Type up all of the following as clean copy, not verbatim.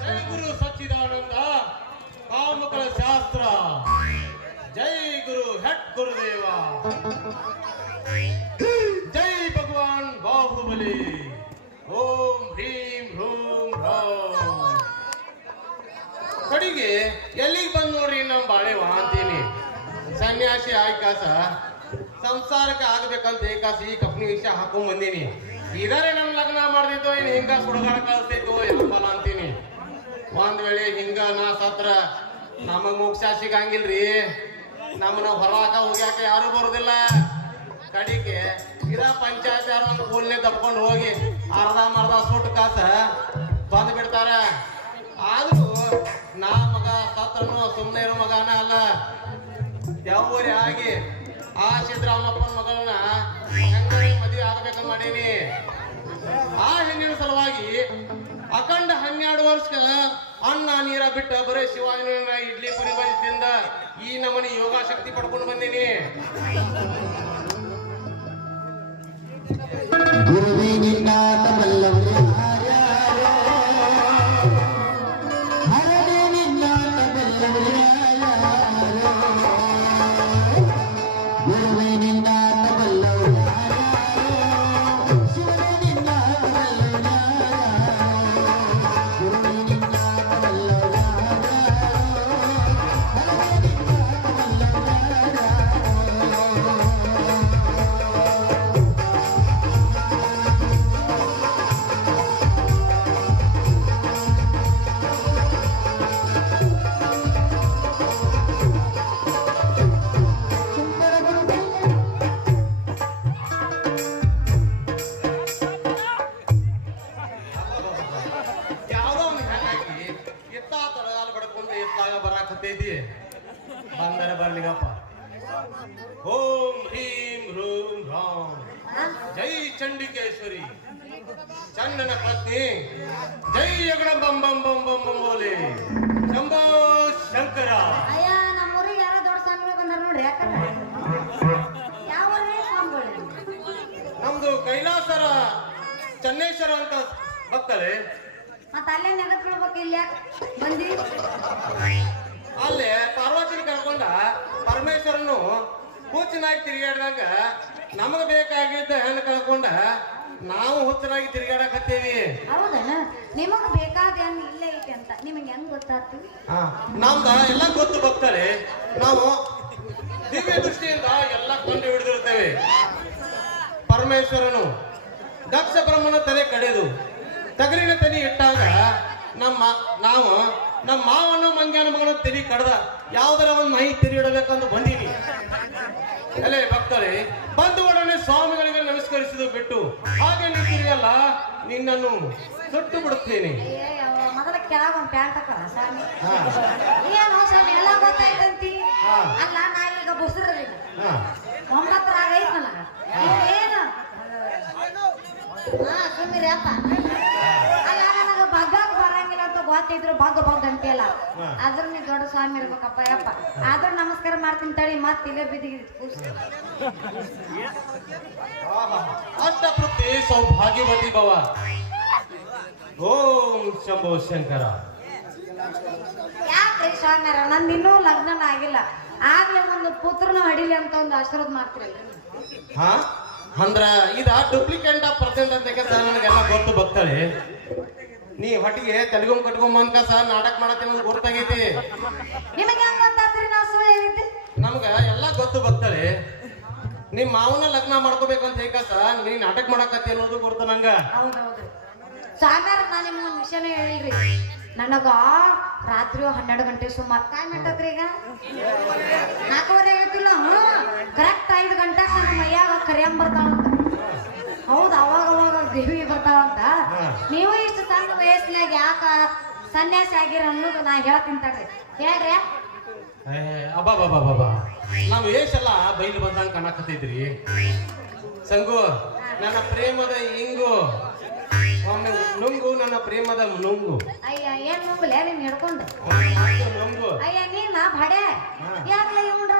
ಜೈ ಗುರು ಸಚ್ಚಿದಾನಂದ ಕಾಮುಕರ ಶಾಸ್ತ್ರ. ಜೈ ಗುರು ಹೆಟ್ ಗುರುದೇವ. ಜೈ ಭಗವಾನ್ ಬಾಹುಬಲಿ. ಓಂ ಹ್ರೀಂ ಹ್ರೂಂ ಹ್ರೌಂ. ಕಡಿಗೆ ಎಲ್ಲಿಗೆ ಬಂದ್ ನೋಡ್ರಿ ನಮ್ಮ ಬಾಳೆವ ಅಂತೀನಿ. ಸನ್ಯಾಸಿ ಆಯ್ಕಾಸ ಸಂಸಾರಕ್ಕೆ ಆಗ್ಬೇಕಂತ ಏಕಾಸ ಈ ಕಪ್ನಿ ವಿಷಯ ಹಾಕೊಂಡ್ ಬಂದೀನಿ. ಇದರೇ ನಮ್ ಲಗ್ನ ಮಾಡ್ದಿತ್ತು ಇನ್ ಹಿಂಗ ಸುಡಗಾಡ ಕಳಿಸ್ತೈತು ಎಂಬಲ್ಲ ಅಂತೀನಿ. ಒಂದ್ ವೇಳೆ ಹಿಂಗ ನಾ ಸತ್ರ ನಮಗ್ ಮೋಕ್ಷ ಸಿಗಂಗಿಲ್ರಿ. ನಮ್ಮನ್ನ ಹೊರಕ ಹೋಗ್ಯಾಕ ಯಾರು ಬರುದಿಲ್ಲ. ಕಡಿಗೆ ಇದ ಪಂಚಾಯತ್ ಯಾರು ಒಂದು ಕೂಲ್ನೆ ತಪ್ಕೊಂಡು ಹೋಗಿ ಅರ್ಧ ಸುಟ್ಟು ಕಾಸ ಬಂದ್ ಬಿಡ್ತಾರ. ಆದ್ರೂ ನಾ ಮಗ ಸತ್ರನು ಸುಮ್ಮನೆ ಇರೋ ಮಗನ ಅಲ್ಲ. ಯಾವೂರಿ ಆಗಿ ಆ ಸಿದ್ದರಾಮಪ್ಪನ ಮಗಳನ್ನ ಮದುವೆ ಆಗ್ಬೇಕಂತ ಮಾಡೀನಿ. ಆ ಹೆಣ್ಣಿನ ಸಲುವಾಗಿ ಅಖಂಡ 12 ವರ್ಷ ಅನ್ನ ನೀರ ಬಿಟ್ಟ ಬರೀ ಶಿವಾಜಿನ ಇಡ್ಲಿ ಪುರಿ ಬಜಿದಿಂದ ಈ ನಮನಿ ಯೋಗ ಶಕ್ತಿ ಪಡ್ಕೊಂಡು ಬಂದೀನಿ. ಗುರುವಿನಿಂದ ಬಂದರ ಬರ್ಲಿಗಪ್ಪ. ಓಂ ಹ್ರೀಂ ಹ್ರೂಂ ಹ್ರೌಂ. ಜೈ ಚಂಡಿಕೇಶ್ವರಿ ಚಂದನ ಪತ್ನಿ. ಜೈ ಯಗಣ ಬಂ ಬಂ ಬಂ ಬಂ ಬಂ ಬೋಲೆ ಶಂಭೋ ಶಂಕರ. ಅಯ್ಯ ನಮ್ಮೂರಿಗೆ ಯಾರೋ ದೊಡ್ಡ ಸ್ವಾಮಿಗಳು ಬಂದಾರ ನೋಡ್ರಿ. ಯಾಕಂದ್ರೆ ಯಾವ ಸ್ವಾಮಿಗಳು? ನಮ್ದು ಕೈಲಾಸರ ಚನ್ನೇಶ್ವರ ಅಂತ ಭಕ್ತರೇ. ಮತ್ತ ಅಲ್ಲೇ ನೆಗದ್ ಬಿಡ್ಬೇಕು. ಇಲ್ಲಿ ಯಾಕೆ ಬಂದಿ? ಅಲ್ಲೇ ಪಾರ್ವತಿನ ಕರ್ಕೊಂಡ ಪರಮೇಶ್ವರನು ಹುಚ್ಚನಾಗಿ ತಿರುಗಾಡಿದಾಗ ನಮಗ ಬೇಕಾಗಿದ್ದ ಹೆಣ್ಣು ಕಳ್ಕೊಂಡ ನಾವು ಹುಚ್ಚನಾಗಿ ತಿರುಗಾಡಕತ್ತೀವಿ. ಹೌದನ? ನಿಮಗ್ ಬೇಕಾದ ಹೆಣ್ಣು ಇಲ್ಲೇ ಐತಿ ಅಂತ ನಿಮಗೆ ಹೆಂಗ್ ಗೊತ್ತಾಗ್ತಿ? ನಮ್ದ ಎಲ್ಲ ಗೊತ್ತು ಭಕ್ತರೇ. ನಾವು ದಿವ್ಯ ದೃಷ್ಟಿಯಿಂದ ಎಲ್ಲ ಕೊಂಡು ಹಿಡಿದಿರ್ತೇವೆ. ಪರಮೇಶ್ವರನು ದಕ್ಷ ಬ್ರಹ್ಮನ ತಲೆ ಕಡೆದು ತಗಲಿನ ತಲೆ ಇಟ್ಟಾಗ ನಾವು ನಮ್ಮ ಮಾವನ ಮಂಗ್ಯಾನ ಮಗನ ತಲೆ ಕಡ್ದ ಯಾವ್ದಾರ ಒಂದು ಮೈ ತೆರಿ ಇಡಬೇಕಂತ ಬಂದೀನಿ. ಅಲ್ಲೇ ಭಕ್ತರೇ, ಬಂದು ಒಡನೆ ಸ್ವಾಮಿಗಳಿಗೆ ನಮಸ್ಕರಿಸಿದ್ದು ಬಿಟ್ಟು ಹಾಗೆ ನಿಂತಿರಿಯಲ್ಲ, ನಿನ್ನನ್ನು ಸುಟ್ಟು ಬಿಡುತ್ತೇನೆ. ಮೊದಲ ಕೆಳಗ ಒಂದ್ ಪ್ಯಾಂಟ್ ಹಾಕಲ್ಲ ಸ್ವಾಮಿ. ಏನು ಸ್ವಾಮಿ ಎಲ್ಲ ಗೊತ್ತಾಯ್ತಂತಿ. ಅಲ್ಲ ನಾ ಈಗ ಬುಸ್ರಿ 9 ಆಗೈತ್ ನನಗ. ಏನು ಸುಮ್ಮಿರಿ ಅಪ್ಪ. ಅಲ್ಲ ನನಗ ಬಗ್ಗಾಗ ಬರಂಗಿಲ್ಲ ಅಂತ ಗೊತ್ತಿದ್ರು ಬಗ್ ಅಂತಿಯಲ್ಲ. ಆದ್ರೂ ನೀ ದೊಡ್ಡ ಸ್ವಾಮಿ ಇರ್ಬೇಕಪ್ಪ ಯಪ್ಪ. ಆದ್ರೂ ನಮಸ್ಕಾರ ಮಾಡ್ತೀನಿ ತಡಿ. ಮತ್ ಇಲ್ಲೇ ಬಿದ್ದಿಗೆ ಅಷ್ಟಪೃತಿ ಸೌಭಾಗ್ಯವತಿ ಭವ. ಓಂ ಶಂಭೋ ಶಂಕರ. ಯಾಕ್ರಿ ಸ್ವಾಮ್ಯಾರ ನಂದು ಇನ್ನೂ ಲಗ್ನ ಆಗಿಲ್ಲ. ಆಗ್ಲೇ ಒಂದು ಪುತ್ರನ ಹೊಡಿಲಿ ಅಂತ ಒಂದು ಆಶೀರ್ವಾದ ಮಾಡ್ತಿರಲ್ರಿ. ಹಾ ಅಂದ್ರ ಇದ ಡೂಪ್ಲಿಕೇಟ್ ಪರ್ಸೆಂಟ್ ಅಂತ ನನಗೆಲ್ಲ ಗೊತ್ತು ಭಕ್ತಳೆ. ನೀ ಹೊಟ್ಟಿಗೆ ತೆಲುಗು ಕಟ್ಕೊಂಡ್ ಬಂದ್ಕಸ ನಾಟಕ ಮಾಡತ್ತೀನಿ ಅನ್ನೋದು ಗೊತ್ತಾಗೈತಿ. ನಿಮಗೆ ಹೆಂಗ್ ಗೊತ್ತಾತ್ರಿ ನಾ ಸುಳ್ಳು ಹೇಳಿದ್ದೆ? ನಮ್ಗ ಎಲ್ಲ ಗೊತ್ತು ಭಕ್ತಳೆ. ನಿಮ್ ಮಾವನ ಲಗ್ನ ಮಾಡ್ಕೋಬೇಕು ಅಂತ ಹೇಗಸ ನೀ ನಾಟಕ ಮಾಡಕತ್ತಿ ಅನ್ನೋದು ಗೊತ್ತು ನಂಗ. ಹೌದೌದು ಸ್ವಾಮ್ಯಾರ ನಾ ನಿಮ್ಗೆ ಒಂದು ವಿಷಯನೇ ಹೇಳಿಲ್ರಿ. ನನಗ ರಾತ್ರಿ 12 ಗಂಟೆ ಸುಮಾರು ಟೈಮ್ ಇಟ್ಟತ್ರಿ. ಈಗ 4:15 ಆಗತ್ತಿಲ್ಲ. ಕರೆಕ್ಟ್ 5 ಗಂಟೆಗೆ ನನ್ನ ಮೈಯಾಗ ಕರಿಯಂಬ ಬರ್ತಾವಂತ. ಹೌದು, ಅವಾಗ ದೇವಿ ಬರ್ತಾವಂತ. ನೀವು ಇಷ್ಟು ಸಣ್ಣ ವಯಸ್ಸಿನಾಗ ಯಾಕ ಸನ್ಯಾಸಿ ಆಗಿರ ಅನ್ನೋದು ನಾ ಹೇಳ್ತೀನಿ ತಡ್ರಿ. ಹೇಳ್ರಿ. ಅಬ್ಬಾ ನಾವ್ ಏಷೆಲ್ಲ ಬೈಲು ಬಂದಂಗ ಕಾಣಕತ್ತಿದ್ರಿ. ಸಂಗು ನನ್ನ ಪ್ರೇಮದ ಇಂಗು ಒಮ್ಮೆ ನುಂಗು, ನನ್ನ ಪ್ರೇಮದ ನುಂಗು. ಅಯ್ಯ ಏನ್ ನುಂಗುಲೆ ನೀನ್ ಹಿಡ್ಕೊಂಡು? ನುಂಗು. ಅಯ್ಯ ನೀನ್ ಬಡೆ ಯಾಕಲ ಇವ್ನ್ರ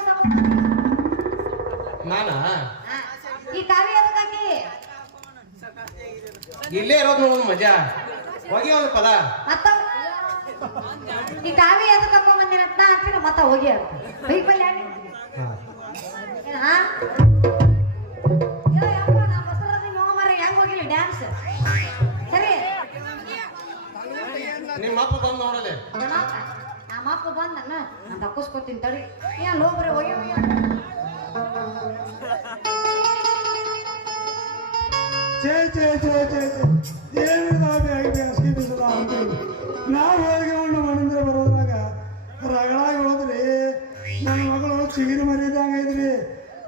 ನಾನ ಈ ಕಾವಿ ಅದಕ್ಕಾಕಿ ಇಲ್ಲೇ ಇರೋದು ನೋಡ್ ಮಜಾ. ಹೋಗಿ ಒಂದು ಪದ ಮತ್ತ ಈ ಕಾವಿ ಎದು ಕರ್ಕೊಂಡ್ ಬಂದಿರತ್ತ ಅಂತೀನಿ ಮತ್ತ ಹೋಗಿ ಅಂತ ಬೈಕ್ ಬಲ್ಲಿ ಯಾಕೆ ಹಾ ನಾ ಬಸವರಾಜ್ ಹೋಗಮಾರ ಹೆಂಗ್ ಹೋಗಿಲ್ಲ ಡ್ಯಾನ್ಸ್ ಸರಿ ನಿಮ್ಮ ಅಪ್ಪ ಬಂದು ನೋಡಲೆ ನಮ್ಮ ಅಪ್ಪ ಬಂದ ನಾನು ತಕ್ಕಿಸ್ಕೊತೀನಿ ತಡಿ ಏನ್ ಲೋಬ್ರೆ ಹೋಗಿ ನಾವು ಹೋಗಿ ಉಂಡು ಮಣಿಂದ್ರೆ ಬರೋದ್ರಾಗ ರಗಳಾಗಿ ಹೋದ್ರಿ ನನ್ನ ಮಗಳು ಚಿಗಿರಿ ಮರಿದಂಗ ಐದ್ರಿ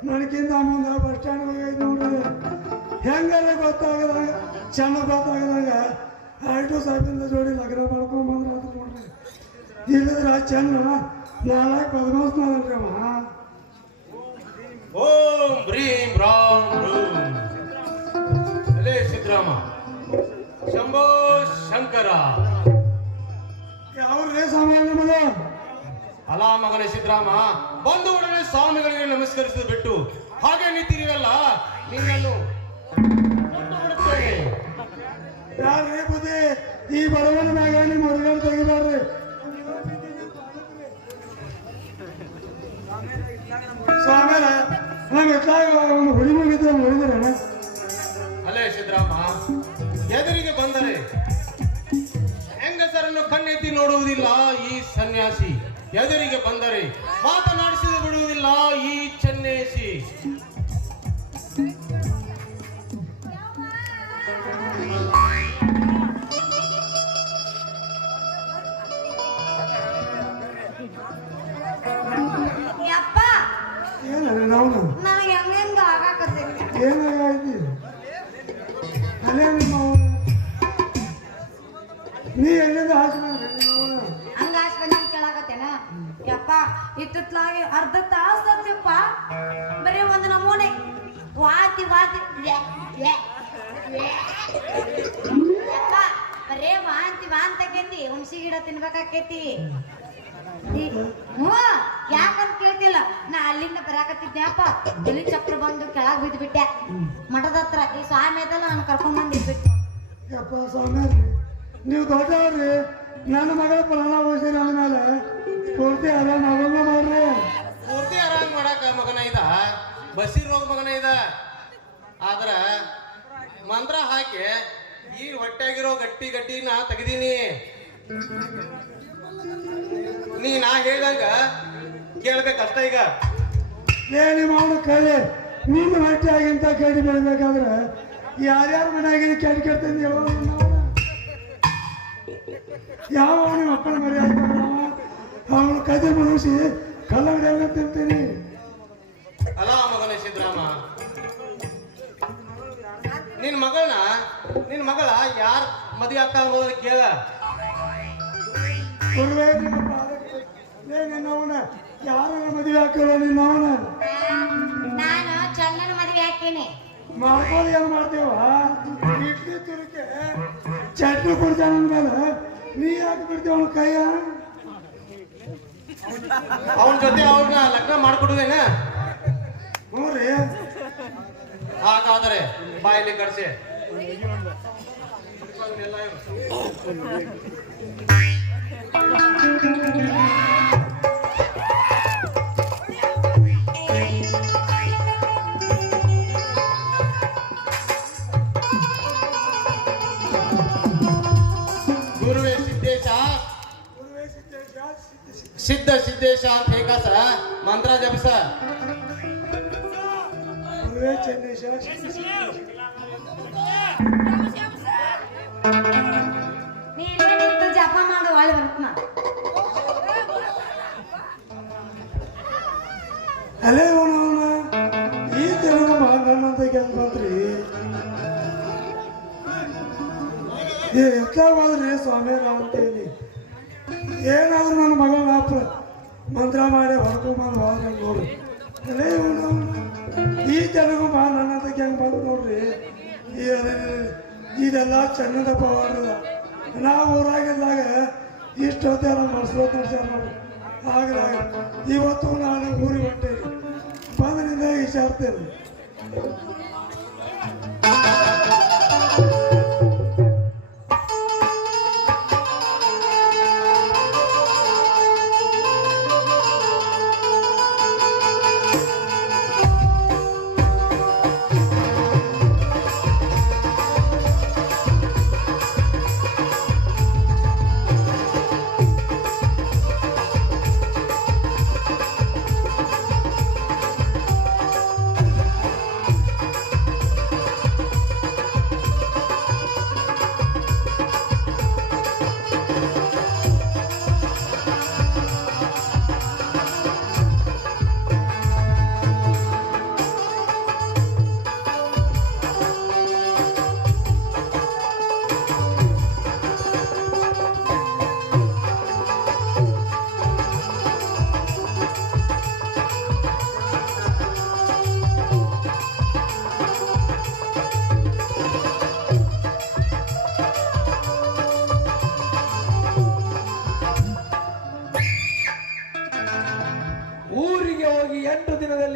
ನನಗಿಂತ ಮುಂದೆ ಬಸ್ ಸ್ಟ್ಯಾಂಡ್ ಹೋಗೈತಿ ನೋಡ್ರಿ ಹೆಂಗಾರ ಗೊತ್ತಾಗದಾಗ ಚೆನ್ನ ಗೊತ್ತಾಗದಾಗ ಆಟೋ ಸಾಹೇಬಿಂದ ಜೋಡಿ ಲಗ್ನ ಮಾಡ್ಕೊಂಡ್ ಬಂದ್ರ ಆತ ನೋಡ್ರಿ ಇಲ್ಲದ್ರ ಚೆನ್ನ 4 ಪದ್ಮಾಸ್ನಲ್ರಿ ಅವ ಓಂ ಭ್ರೀಂ ರಾಂ ರೂಂ ಅಲೇ ಸಿದ್ರಾಮ ಶಂಭೋ ಶಂಕರ ಯಾವ್ರೇ ಸಾಮಾನ್ಯ ಮಗ ಅಲ ಮಗನೇ ಸಿದ್ರಾಮ ಬಂದು ಉಡನೆ ಸ್ವಾಮಿಗಳಿಗೆ ನಮಸ್ಕರಿಸಿದ ಬಿಟ್ಟು ಹಾಗೆ ನಿಂತಿರಿವಲ್ಲ ನಿನ್ನನ್ನು ಕೊಟ್ಟು ಬಿಡುತ್ತೇನೆ. ಯಾರೇ ಬುದ್ಧಿ ಈ ಬಡವನ ಮ್ಯಾಗ ನಿಮ್ಮ ಹೊರಗಡೆ ತೆಗಿಬ್ಯಾಡ್ರಿ ಸ್ವಾಮ್ಯಾರ ನಮ್ ಎತ್ತಾಗ ಒಂದು ಹುಡಿ ಮುಗಿದ್ರೆ ನೋಡಿದ್ರಣ ಅಲೇ ಸಿದ್ರಾಮ ಎದುರಿಗೆ ಬಂದರೆ ಹೆಂಗಸರನ್ನು ಕಣ್ಣೆತ್ತಿ ನೋಡುವುದಿಲ್ಲ ಈ ಸನ್ಯಾಸಿ, ಎದುರಿಗೆ ಬಂದರೆ ಮಾತನಾಡಿಸಿದ ಬಿಡುವುದಿಲ್ಲ ಈ ಚೆನ್ನೇಸಿ. ಯಪ್ಪ ಏನ ನಾವು ನನಗೆ ಹೆಂಗ ಆಗಾಕತ್ತೈತಿ ಏನಾಗೈತಿ ಅಲ್ಲೇ ನಿಮ್ಮ ನೀ ಎಲ್ಲಿಂದ ಹಾಕಿ ಹಂಗ ಬಂದು ಕೇಳಾಕತ್ತೇನ ಯಪ್ಪ ಇತ್ತಲಾಗಿ ಅರ್ಧ ತಾಸಪ್ಪ ಬರೀ ಒಂದು ನಮೂನೆ ವಾತಿ ವಾತಿ ಯಪ್ಪ ಬರೇ ವಾಂತಿ ವಾಂತಕೈತಿ ಹುಣಸಿ ಗಿಡ ತಿನ್ಬೇಕಾಕೈತಿ ಹ್ಞೂ ಯಾಕಂತ ಕೇಳ್ತಿಲ್ಲ ನಾ ಅಲ್ಲಿಂದ ಬರಾಕತ್ತಿದ್ದೆ ತಲೆ ಚಕ್ರ ಬಂದು ಕೆಳಗ್ ಬಿದ್ದು ಬಿಟ್ಟೆ ಮಠದ ಹತ್ರ ಈ ಸ್ವಾಮಿ ಅದಲ್ಲ ನಾನು ಕರ್ಕೊಂಡ್ ಬಂದಿದ್ಬಿಟ್ಟು ಯಪ್ಪ ಸ್ವಾಮ್ಯಾರ್ರಿ ನೀವು ದೊಡ್ಡವ್ರಿ ನನ್ನ ಮಗಳ ಪ್ರಾಣ ಉಳಿಸಿರಿ ಅಂದ್ಮೇಲೆ ಪೂರ್ತಿ ಆರಾಮ ಆರಾಮ ಮಾಡ್ರಿ ಪೂರ್ತಿ ಆರಾಮ್ ಮಾಡಾಕ ಮಗನ ಇದ ಬಸ್ಸಿಗೆ ಹೋಗ ಮಗನ ಇದ ಆದ್ರ ಮಂತ್ರ ಹಾಕಿ ಈ ಹೊಟ್ಟೆಗಿರೋ ಗಟ್ಟಿ ಗಟ್ಟಿನ ತೆಗ್ದೀನಿ. ನೀ ನಾ ಹೇಳ್ದಂಗ ಕೇಳ್ಬೇಕಷ್ಟ ಈಗ. ನಿಮ್ಮ ಅವನು ಕಳೆ ನಿನ್ನ ಹೊಟ್ಟೆ ಆಗಿಂತ ಕಡಿ ಬೆಳಿಬೇಕಾದ್ರೆ ಯಾರ್ಯಾರ ಮನೆಯಾಗಿನ ಕೆಟ್ಟ ಕೆಡ್ತಂದು ಹೇಳೋದು ಯಾವ ನಿಮ್ಮ ಅಪ್ಪನ ಮರಿ ಅವನು ಕದೆ ಮುಗಿಸಿ ಕಲ್ಲಂಗಡಿ ತಿಂತೀನಿ. ಅಲ್ಲ ಮಗನ ಸಿದ್ರಾಮ, ನಿನ್ ಮಗಳ ಯಾರ ಮದುವೆ ಆಗ್ತಾ ಅನ್ನೋದು ಕೇಳ. ಕೊಡ್ಬೇಕು ನಿಮ್ಮ ಪಾದಕ್ಕೆ. ನಿನ್ನವನ ಯಾರ ಮದುವೆ ಹಾಕಿರೋ ನಿನ್ನವನ ನಾನು ಚಂದನ ಮದುವೆ ಹಾಕೀನಿ. ಮಾಡ್ಕೊಂಡು ಏನು ಮಾಡ್ತೀವ ಇಡ್ಲಿ ತುರಿಕೆ ಚಟ್ನಿ ಕೊಡ್ತಾನ ಅಂದ್ಮೇಲೆ ನೀ ಯಾಕೆ ಬಿಡ್ತೀವ ಅವನ ಕೈಯ ಅವನ ಜೊತೆ ಅವ್ರನ್ನ ಲಗ್ನ ಮಾಡ್ಕೊಡುದೇನ? ಹ್ಞೂ ರೀ. ಹಾಗಾದ್ರೆ ಬಾಯಲ್ಲಿ ಕರ್ಸಿ. ಗುರುವೇ ಸಿದ್ದೇಶ ಸಿದ್ಧ ಸಿದ್ದೇಶ ಅಂತ ಹೇಗಾಸ ಮಂತ್ರ ಜಪಿಸ. ಗುರುವೇ ಚೆನ್ನೇಶ ನೀ ಇಲ್ಲೇ ನಿಂತು ಜಪ ಮಾಡು ಒಳ್ಳೆ ಬರ್ತನ. ಅಲೇ ಅವನ ಈ ತೆಲುಗು ನನ್ನಂತ ಕೆಲಸ ಬಂದ್ರಿ ಎತ್ತಾಗೋದ್ರಿ ಸ್ವಾಮಿಯರ ಅಂತೇಳಿ ಏನಾದ್ರೂ ನನ್ನ ಮಗಳನ್ನ ಮಂತ್ರ ಮಾಡಿ ಹೊಡ್ಕೊಂಬಂದು ಹೋದ್ರೆ ನೋಡ್ರಿ. ಅಲೇ ಇವನು ಈ ತೆಲುಗು ನನ್ನಂತ ಹೆಂಗ್ ಬಂದು ನೋಡ್ರಿ. ಇದೆಲ್ಲ ಚೆನ್ನದ ಪವಾಡದ. ನಾವು ಊರಾಗಿದ್ದಾಗ ಇಷ್ಟೊತ್ತೆಲ್ಲ ನಡ್ಸ್ಲೋತ್ ನಡ್ಸ್ಯಾರ ನೋಡ್ರಿ. ಆಗ್ಲಾಗ ಇವತ್ತು ನಾನು ಊರಿಗೆ ಹೊಂಟೇನಿ ಬಂದ್ರಿಂದ ವಿಚಾರ್ತೇನೆ.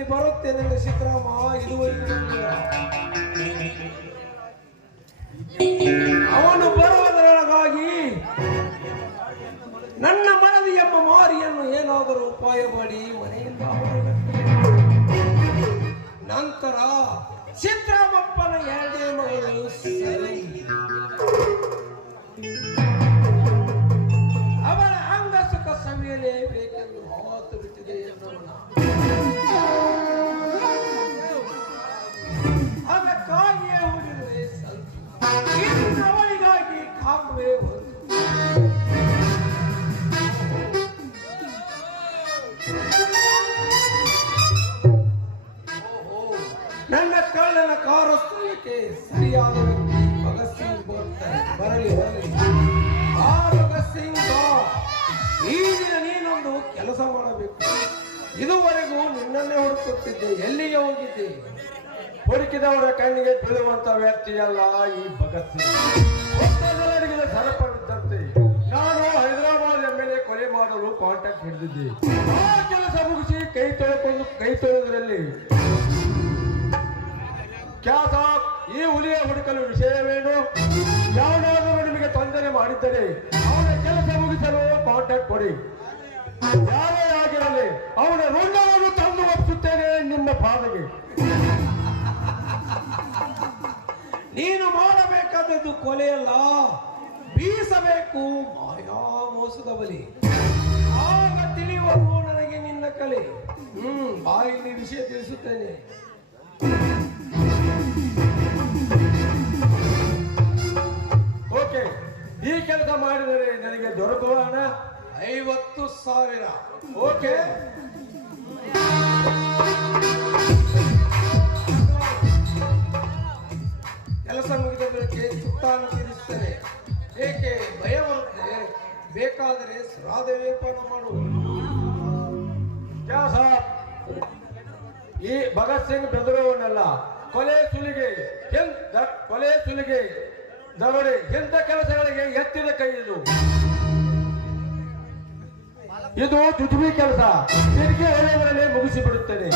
ಸಮಯದಲ್ಲಿ ಬರುತ್ತೇನೆ ಸಿದ್ದರಾಮ. ಇದುವರೆಗೂ ಅವನು ಬರುವುದರೊಳಗಾಗಿ ನನ್ನ ಮನವಿ ಎಂಬ ಮಾರಿಯನ್ನು ಏನಾದರೂ ಉಪಾಯ ಮಾಡಿ ಮನೆಯಿಂದ ಹೊರಗಟ್ಟಬೇಕು. ನಂತರ ಸಿದ್ದರಾಮಪ್ಪನ ಎರಡೇ ಮಗಳು ಸರಿ ಅವಳ ಅಂಗ ಸುಖ ಸವಿಯಲೇಬೇಕೆಂದು ಮಾತು ಬಿಟ್ಟಿದೆ ಎನ್ನುವನ. ಅದಕ್ಕಾಗಿಯೇ ಉಳಿದರೆ ಸಂತು, ಇನ್ನು ಅವಳಿಗಾಗಿ ಕಾಗುವೆ ಒಂದು. ನನ್ನ ಕಳ್ಳನ ಕಾರಸ್ಥಳಕ್ಕೆ ಸರಿಯಾದ ವ್ಯಕ್ತಿ ಭಗತ್ ಸಿಂಗ್ ಬರಲಿ. ಆ ಭಗತ್ ಸಿಂಗ್ ಈ ದಿನ ನೀನೊಂದು ಕೆಲಸ ಮಾಡಬೇಕು. ಇದುವರೆಗೂ ನಿನ್ನನ್ನೇ ಹುಡುಕುತ್ತಿದ್ದೆ, ಎಲ್ಲಿಗೆ ಹೋಗಿದ್ದೆ? ಹುಡುಕಿದವರ ಕಣ್ಣಿಗೆ ಬೀಳುವಂತ ವ್ಯಕ್ತಿಯಲ್ಲ ಈ ಭಗತ್ ಸಿಂಗ್. ಒಬ್ಬರಿಗೆ ಸರಪವಿದ್ದಂತೆ ನಾನು ಹೈದರಾಬಾದ್ MLA ಕೊಲೆ ಮಾಡಲು ಕಾಂಟ್ಯಾಕ್ಟ್ ಹಿಡಿದಿದ್ದೆ. ಆ ಕೆಲಸ ಮುಗಿಸಿ ಕೈ ತೊಳೆದರಲ್ಲಿ ಕ್ಯಾ ಸಾಬ್, ಈ ಹುಲಿಯ ಹುಡುಕಲು ವಿಷಯವೇನು? ಯಾವನಾದರೂ ನಿಮಗೆ ತೊಂದರೆ ಮಾಡಿದ್ದರೆ ಅವನ ಕೆಲಸ ಮುಗಿಸಲು ಕಾಂಟ್ಯಾಕ್ಟ್ ಕೊಡಿ. ಯಾರೇ ಆಗಿರಲಿ ಅವನ ಋಣವನ್ನು ತಂದು ಒಪ್ಪಿಸುತ್ತೇನೆ ನಿಮ್ಮ ಪಾದಗೆ. ನೀನು ಮಾಡಬೇಕಾದದ್ದು ಕೊಲೆಯಲ್ಲ, ಬೀಸಬೇಕು ಮಾಯಾ ಮೋಸದ ಬಲಿ. ಆಗ ತಿಳಿಯುವುದು ನನಗೆ ನಿನ್ನ ಕಲೆ. ಬಾಯಲ್ಲಿ ವಿಷಯ ತಿಳಿಸುತ್ತೇನೆ. ಓಕೆ, ಈ ಕೆಲಸ ಮಾಡಿದರೆ ನನಗೆ ದೊರಕುವ ಹಣ 50,000. ಓಕೆ, ಕೆಲಸ ಮುಗಿದ ಬಳಿಕೆ ಸುತ್ತಾನು ತೀರಿಸುತ್ತೇನೆ. ಏಕೆ ಭಯ ಬರುತ್ತೆ? ಬೇಕಾದರೆ ಶ್ರಾದ್ದ ಲೇಪನ ಮಾಡು. ಕ್ಯಾ ಸಾಬ್, ಈ ಭಗತ್ ಸಿಂಗ್ ಬೆದರುವವನಲ್ಲ. ಕೊಲೆ ಸುಲಿಗೆ ದರೋಡೆ ಎಂತ ಕೆಲಸಗಳಿಗೆ ಎತ್ತಿದ ಕೈ ಇದು. ಇದು ಜುಜುಬಿ ಕೆಲಸ. ತಿರುಗಿ ಹೊಳೆಯವರಲ್ಲೇ ಮುಗಿಸಿ ಬಿಡುತ್ತೇನೆ.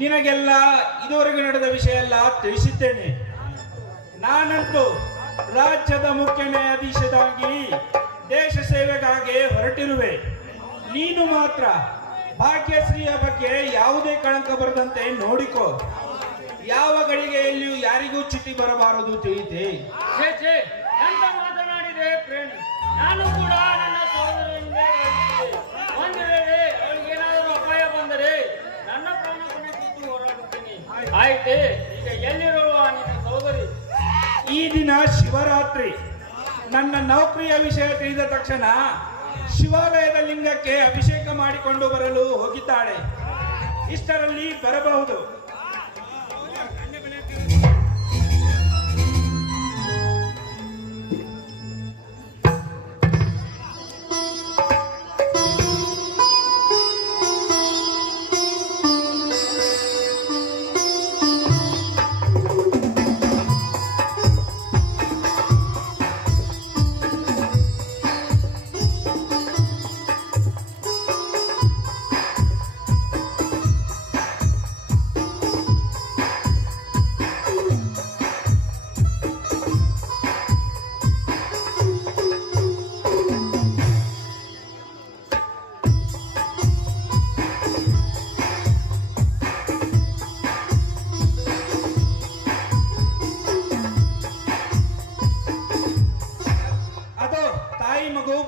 ನಿನಗೆಲ್ಲ ಇದುವರೆಗೂ ನಡೆದ ವಿಷಯ ಎಲ್ಲ ತಿಳಿಸಿದ್ದೇನೆ. ನಾನಂತೂ ರಾಜ್ಯದ ಮುಖ್ಯ ನ್ಯಾಯಾಧೀಶರಾಗಿ ದೇಶ ಸೇವೆಗಾಗಿ ಹೊರಟಿರುವೆ. ನೀನು ಮಾತ್ರ ಭಾಗ್ಯಶ್ರೀಯ ಬಗ್ಗೆ ಯಾವುದೇ ಕಳಂಕ ಬರದಂತೆ ನೋಡಿಕೋ. ಯಾವ ಗಳಿಗೆಯಲ್ಲಿಯೂ ಯಾರಿಗೂ ಚಿತಿ ಬರಬಾರದು, ತಿಳಿತೆ? ಎಂತ ಮಾತನಾಡಿದೆ ಪ್ರೇಮಿ. ನಾನು ಕೂಡ ನನ್ನ ಸಹೋದರರಿಂದ ಒಂದು ವೇಳೆ ಅವಳಿಗೇನಾದರೂ ಅಪಾಯ ಬಂದರೆ ನನ್ನ ಪ್ರಾಣ ಕೊನೆಗೂ ಹೋರಾಡುತ್ತೇನೆ. ಆಯ್ತೆ, ಈಗ ಎಲ್ಲಿರುವ ನಿನ್ನ ಸಹೋದರಿ? ಈ ದಿನ ಶಿವರಾತ್ರಿ. ನನ್ನ ನೌಕರಿಯ ವಿಷಯ ತಿಳಿದ ತಕ್ಷಣ ಶಿವಾಲಯದ ಲಿಂಗಕ್ಕೆ ಅಭಿಷೇಕ ಮಾಡಿಕೊಂಡು ಬರಲು ಹೋಗಿದ್ದಾಳೆ. ಇಷ್ಟರಲ್ಲಿ ಬರಬಹುದು.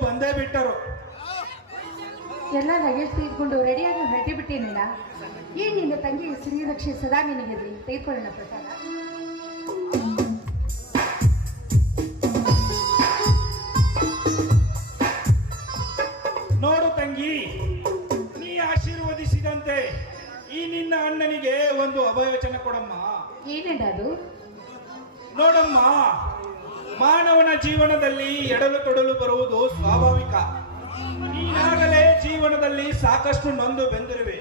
ಬಂದೇ ಬಿಟ್ಟರು. ಎಲ್ಲ ಲಗೇಜ್ ತೆಗೆದುಕೊಂಡು ರೆಡಿಯಾಗಿ ಹೊರಟಿ ಬಿಟ್ಟೇನಿಲ್ಲ. ಈ ನಿನ್ನ ತಂಗಿ ಶ್ರೀರಕ್ಷೆ ಸದಾ ನಿನಗಿರಲಿ. ತೆಗೆದುಕೊಳ್ಳೋಣ ಪ್ರಸಾದ. ನೋಡು ತಂಗಿ, ನೀ ಆಶೀರ್ವದಿಸಿದಂತೆ ಈ ನಿನ್ನ ಅಣ್ಣನಿಗೆ ಒಂದು ಅಭಯವಚನ ಕೊಡಮ್ಮ. ಏನೇನ ಅದು? ನೋಡಮ್ಮ, ಮಾನವನ ಜೀವನದಲ್ಲಿ ಎಡಲು ತೊಡಲು ಬರುವುದು ಸ್ವಾಭಾವಿಕ. ಈಗಾಗಲೇ ಜೀವನದಲ್ಲಿ ಸಾಕಷ್ಟು ನೊಂದು ಬೆಂದಿರುವೆ.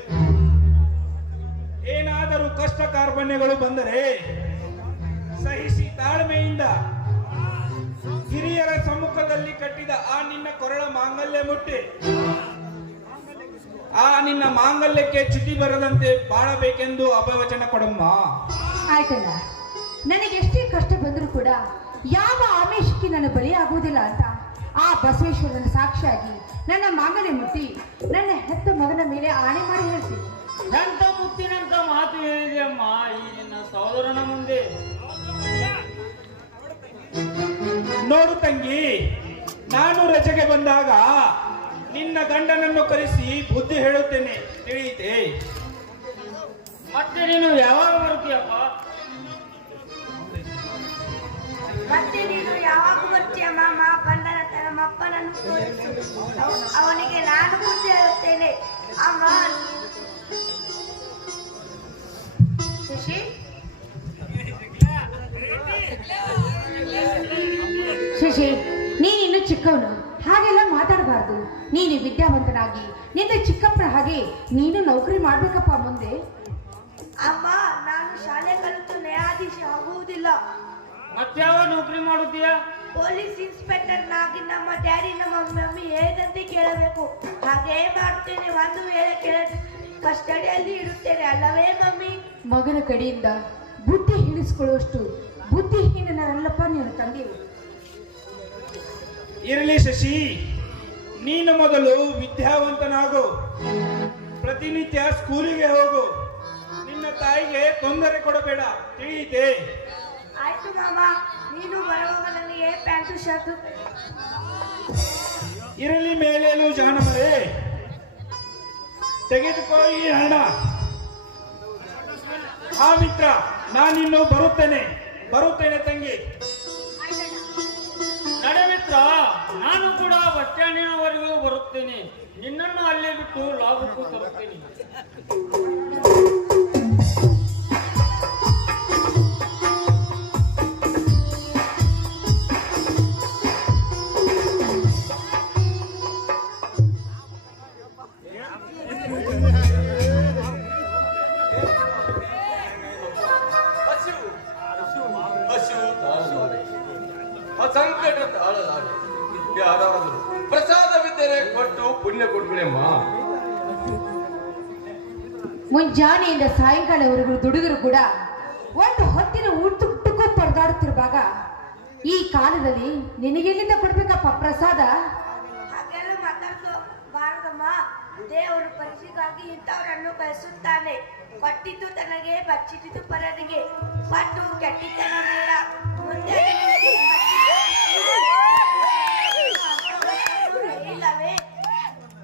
ಏನಾದರೂ ಕಷ್ಟ ಕಾರ್ಪಣ್ಯಗಳು ಬಂದರೆ ಸಹಿಸಿ ತಾಳ್ಮೆಯಿಂದ ಹಿರಿಯರ ಸಮ್ಮುಖದಲ್ಲಿ ಕಟ್ಟಿದ ಆ ನಿನ್ನ ಕೊರಳ ಮಾಂಗಲ್ಯ ಮುಟ್ಟಿ ಆ ನಿನ್ನ ಮಾಂಗಲ್ಯಕ್ಕೆ ಚ್ಯುತಿ ಬರದಂತೆ ಬಾಳಬೇಕೆಂದು ಅಭಯವಚನ ಕೊಡಮ್ಮ. ಆಯ್ತಲ್ಲ, ನನಗೆ ಎಷ್ಟೇ ಕಷ್ಟ ಬಂದರೂ ಕೂಡ ಯಾವ ಆಮಿಷಕ್ಕೆ ನನ್ನ ಬಲಿಯಾಗುವುದಿಲ್ಲ ಅಂತ ಆ ಬಸವೇಶ್ವರನ ಸಾಕ್ಷಿಯಾಗಿ ನನ್ನ ಮಾಂಗಲ್ಯ ಮುಟ್ಟಿ ನನ್ನ ಹೆತ್ತ ಮಗನ ಮೇಲೆ ಆಣೆ ಮಾಡಿ ಹೇಳ್ತೀನಿ. ಎಂತ ಮುತ್ತಿನಂತ ಮಾತು ಹೇಳಿದೆ ಅಮ್ಮ ಈ ನಿನ್ನ ಸಹೋದರನ ಮುಂದೆ. ನೋಡು ತಂಗಿ, ನಾನು ರಜೆಗೆ ಬಂದಾಗ ನಿನ್ನ ಗಂಡನನ್ನು ಕರೆಸಿ ಬುದ್ಧಿ ಹೇಳುತ್ತೇನೆ, ತಿಳಿಯಿತೆ? ಮತ್ತೆ ನೀನು ಯಾವಾಗ ಬರುತ್ತೀಯಪ್ಪ? ಮತ್ತೆ ನೀನು ಯಾವಾಗ ಬರ್ತೀಯ ಮಾಮ? ಬಂದ ನಂತರ ನಮ್ಮ ಅಪ್ಪನನ್ನು ತೋರಿಸು. ಅವನಿಗೆ ನಾನು ಬುದ್ಧಿ ಹೇಳುತ್ತೇನೆ. ಅಮ್ಮ ಶಶಿ, ಶಶಿ, ನೀನಿನ್ನು ಚಿಕ್ಕವನು, ಹಾಗೆಲ್ಲ ಮಾತಾಡಬಾರ್ದು. ನೀನು ವಿದ್ಯಾವಂತನಾಗಿ ನಿಂದ ಚಿಕ್ಕಪ್ಪನ ಹಾಗೆ ನೀನು ನೌಕರಿ ಮಾಡ್ಬೇಕಪ್ಪ ಮುಂದೆ. ಅಮ್ಮ, ನಾನು ಶಾಲೆ ಕಲಿತು ನ್ಯಾಯಾಧೀಶ ಆಗುವುದಿಲ್ಲ. ಮತ್ಯಾವ ನೌಕರಿ ಮಾಡುತ್ತೀಯ? ಪೊಲೀಸ್ ಇನ್ಸ್ಪೆಕ್ಟರ್ ನಾಗಿ ನಮ್ಮ ಡ್ಯಾಡಿ ನಮ್ಮ ಮಮ್ಮಿ ಹೇಳಿದಂತೆ ಕೇಳಬೇಕು. ಹಾಗೇ ಮಾಡ್ತೇನೆ. ಒಂದು ವೇಳೆ ಕಸ್ಟಡಿಯಲ್ಲಿ ಇಡುತ್ತೇನೆ, ಅಲ್ಲವೇ ಮಮ್ಮಿ? ಮಗನ ಕಡೆಯಿಂದ ಬುದ್ಧಿ ಹೇಳಿಸ್ಕೊಳ್ಳುವಷ್ಟು ಬುದ್ಧಿಹೀನನಲ್ಲಪ್ಪ ನೀನು ತಂದೆ. ಇರಲಿ ಶಶಿ, ನೀನು ಮೊದಲು ವಿದ್ಯಾವಂತನಾಗು, ಪ್ರತಿನಿತ್ಯ ಸ್ಕೂಲಿಗೆ ಹೋಗು, ನಿನ್ನ ತಾಯಿಗೆ ತೊಂದರೆ ಕೊಡಬೇಡ, ತಿಳಿಯಿತೆ? ಆಯ್ತು ಮಾಮ. ನೀನು ಬರುವಾಗ ನನಗೆ ಪ್ಯಾಂಟು ಶರ್ಟ್ ಇರಲಿ. ಮೇಲೇಲು ಜಾಣಮರೆ, ತೆಗೆದುಕೋ ಈ ಹಣ. ಆ ಮಿತ್ರ, ನಾನಿನ್ನು ಬರುತ್ತೇನೆ ತಂಗಿ. ನಡೆ ಮಿತ್ರ, ನಾನು ಕೂಡ ಬಸ್ ಸ್ಟ್ಯಾಂಡಿನವರೆಗೂ ಬರುತ್ತೇನೆ. ನಿನ್ನನ್ನು ಅಲ್ಲೇ ಬಿಟ್ಟು ಲಾಭಕ್ಕೂ ತರುತ್ತೇನೆ. ಸಂಕಟ ತಾಳಲಾರೆ. ಯಾರಾದರೂ ಪ್ರಸಾದವಿದ್ದರೆ ಕೊಟ್ಟು ಪುಣ್ಯ ಕೊಟ್ಬಿಡಮ್ಮ. ಮುಂಜಾನೆಯಿಂದ ಸಾಯಂಕಾಲವರೆಗೂ ದುಡಿದರು ಕೂಡ ಒಂದು ಹೊತ್ತಿನ ಊಟಕ್ಕೂ ಪರದಾಡುತ್ತಿರುವಾಗ ಈ ಕಾಲದಲ್ಲಿ ನಿನಗೆಲ್ಲಿಂದ ಕೊಡ್ಬೇಕಪ್ಪ ಪ್ರಸಾದ? ಹಾಗೆಲ್ಲ ಮಾತಾಡಬಾರದಮ್ಮ. ದೇವರು ಪರೀಕ್ಷೆಗಾಗಿ ಇಂಥವರನ್ನು ಕಳಿಸುತ್ತಾನೆ. ಕೊಟ್ಟಿದ್ದು ತನಗೆ, ಬಚ್ಚಿಟ್ಟಿದ್ದು ಪರರಿಗೆ. ಪಟ್ಟು ಕೆಟ್ಟಿತನ ಬೇಡ. ಮುಂದೆ ಇಲ್ಲವೇ?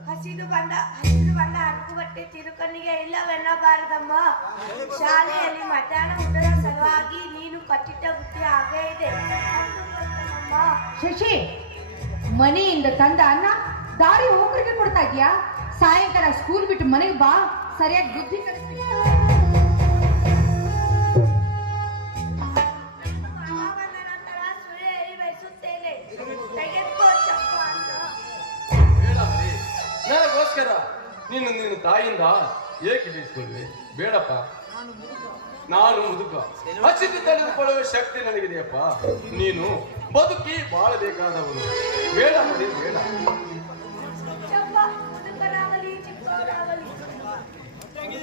ಹಸಿದು ಬಂದ ಹರಕು ಬಟ್ಟೆ ತಿರುಕನಿಗೆ ಇಲ್ಲವೆನ್ನಬಾರದಮ್ಮ. ಶಾಲೆಯಲ್ಲಿ ಮಧ್ಯಾಹ್ನ ಊಟದ ಸಲುವಾಗಿ ನೀನು ಕಟ್ಟಿಟ್ಟ ಬುದ್ಧಿ ಹಾಗೇ ಇದೆ. ಶಶಿ, ಮನೆಯಿಂದ ತಂದ ಅನ್ನ ದಾರಿ ಹೋಗ್ರಿಗೆ ಕೊಡ್ತಾ ಇದ್ಯಾ? ಸಾಯಂಕಾಲ ಸ್ಕೂಲ್ ಬಿಟ್ಟು ಮನೆಗೆ ಬಾ, ಸರಿಯಾಗಿ ಬುದ್ಧಿ ಕಲಿಸ್ತೀನಿ. ಬಂದ ನಂತರ ಸುಳ್ಳು ಹೇಳಿ ಬಯಸುತ್ತೇನೆ. ತೆಗೆದುಕೋ ಚಪ್ಪ ಅಂತ. ಬೇಡ ಹರಿ, ನನಗೋಸ್ಕರ ನಿನ್ನ ತಾಯಿಯಿಂದ ಏಕೆ ಬೀಸ್ಕೊಳ್ವೆ? ಬೇಡಪ್ಪ, ನಾನು ಮುದುಕ, ಹಸಿದು ತಡೆದುಕೊಳ್ಳುವ ಶಕ್ತಿ ನನಗಿದೆಯಪ್ಪ. ನೀನು ಬದುಕಿ ಬಾಳಬೇಕಾದವನು. ಬೇಡ ಹರಿ, ಬೇಡ.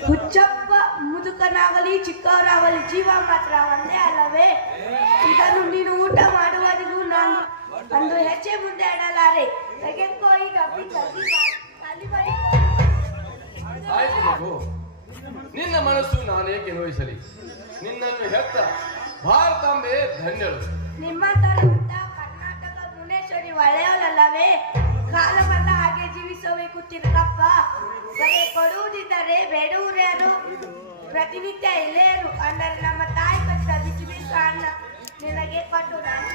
ಹುಚ್ಚಪ್ಪ ಮುದುಕನಾಗಲಿ ಚಿಕ್ಕವರಾಗಲಿ ಜೀವ ಮಾತ್ರ ಒಂದೇ ಅಲ್ಲವೇ? ಇದನ್ನು ನೀನು ಊಟ ಮಾಡುವವರೆಗೂ ನಾನು ಒಂದು ಹೆಜ್ಜೆ ಮುಂದೆ ಇಡಲಾರೆ. ತೆಗೆದುಕೋ ಈ ಡಬ್ಬಿ ತಲ್ಲಿ. ಆಯ್ತು ಮಗು, ನಿನ್ನ ಮನಸ್ಸು ನಾನೇಕೆ ನೋಯಿಸಲಿ? ನಿನ್ನನ್ನು ಹೆತ್ತ ಭಾರತಾಂಬೆ ಧನ್ಯಳು. ನಿಮ್ಮ ತರವಂತ ಕರ್ನಾಟಕ ಭುವನೇಶ್ವರಿ ಒಳ್ಳೆಯವಳಲ್ಲವೇ? ಕಾಲ ಬಂದ ಹಾಗೆ ಜೀವಿಸಬೇಕು ತಿರುಗಪ್ಪ. ಬರೀ ಕೊಡುವುದಿದ್ದರೆ ಬೇಡುವುರೇನು? ಪ್ರತಿನಿತ್ಯ ಇಲ್ಲೇರು ಅಂದರೆ ನಮ್ಮ ತಾಯಿ ಕಷ್ಟ ಬಿಸಿ ಬಿಸಿ ಅನ್ನ ನಿನಗೆ ಕೊಟ್ಟು ನಾನು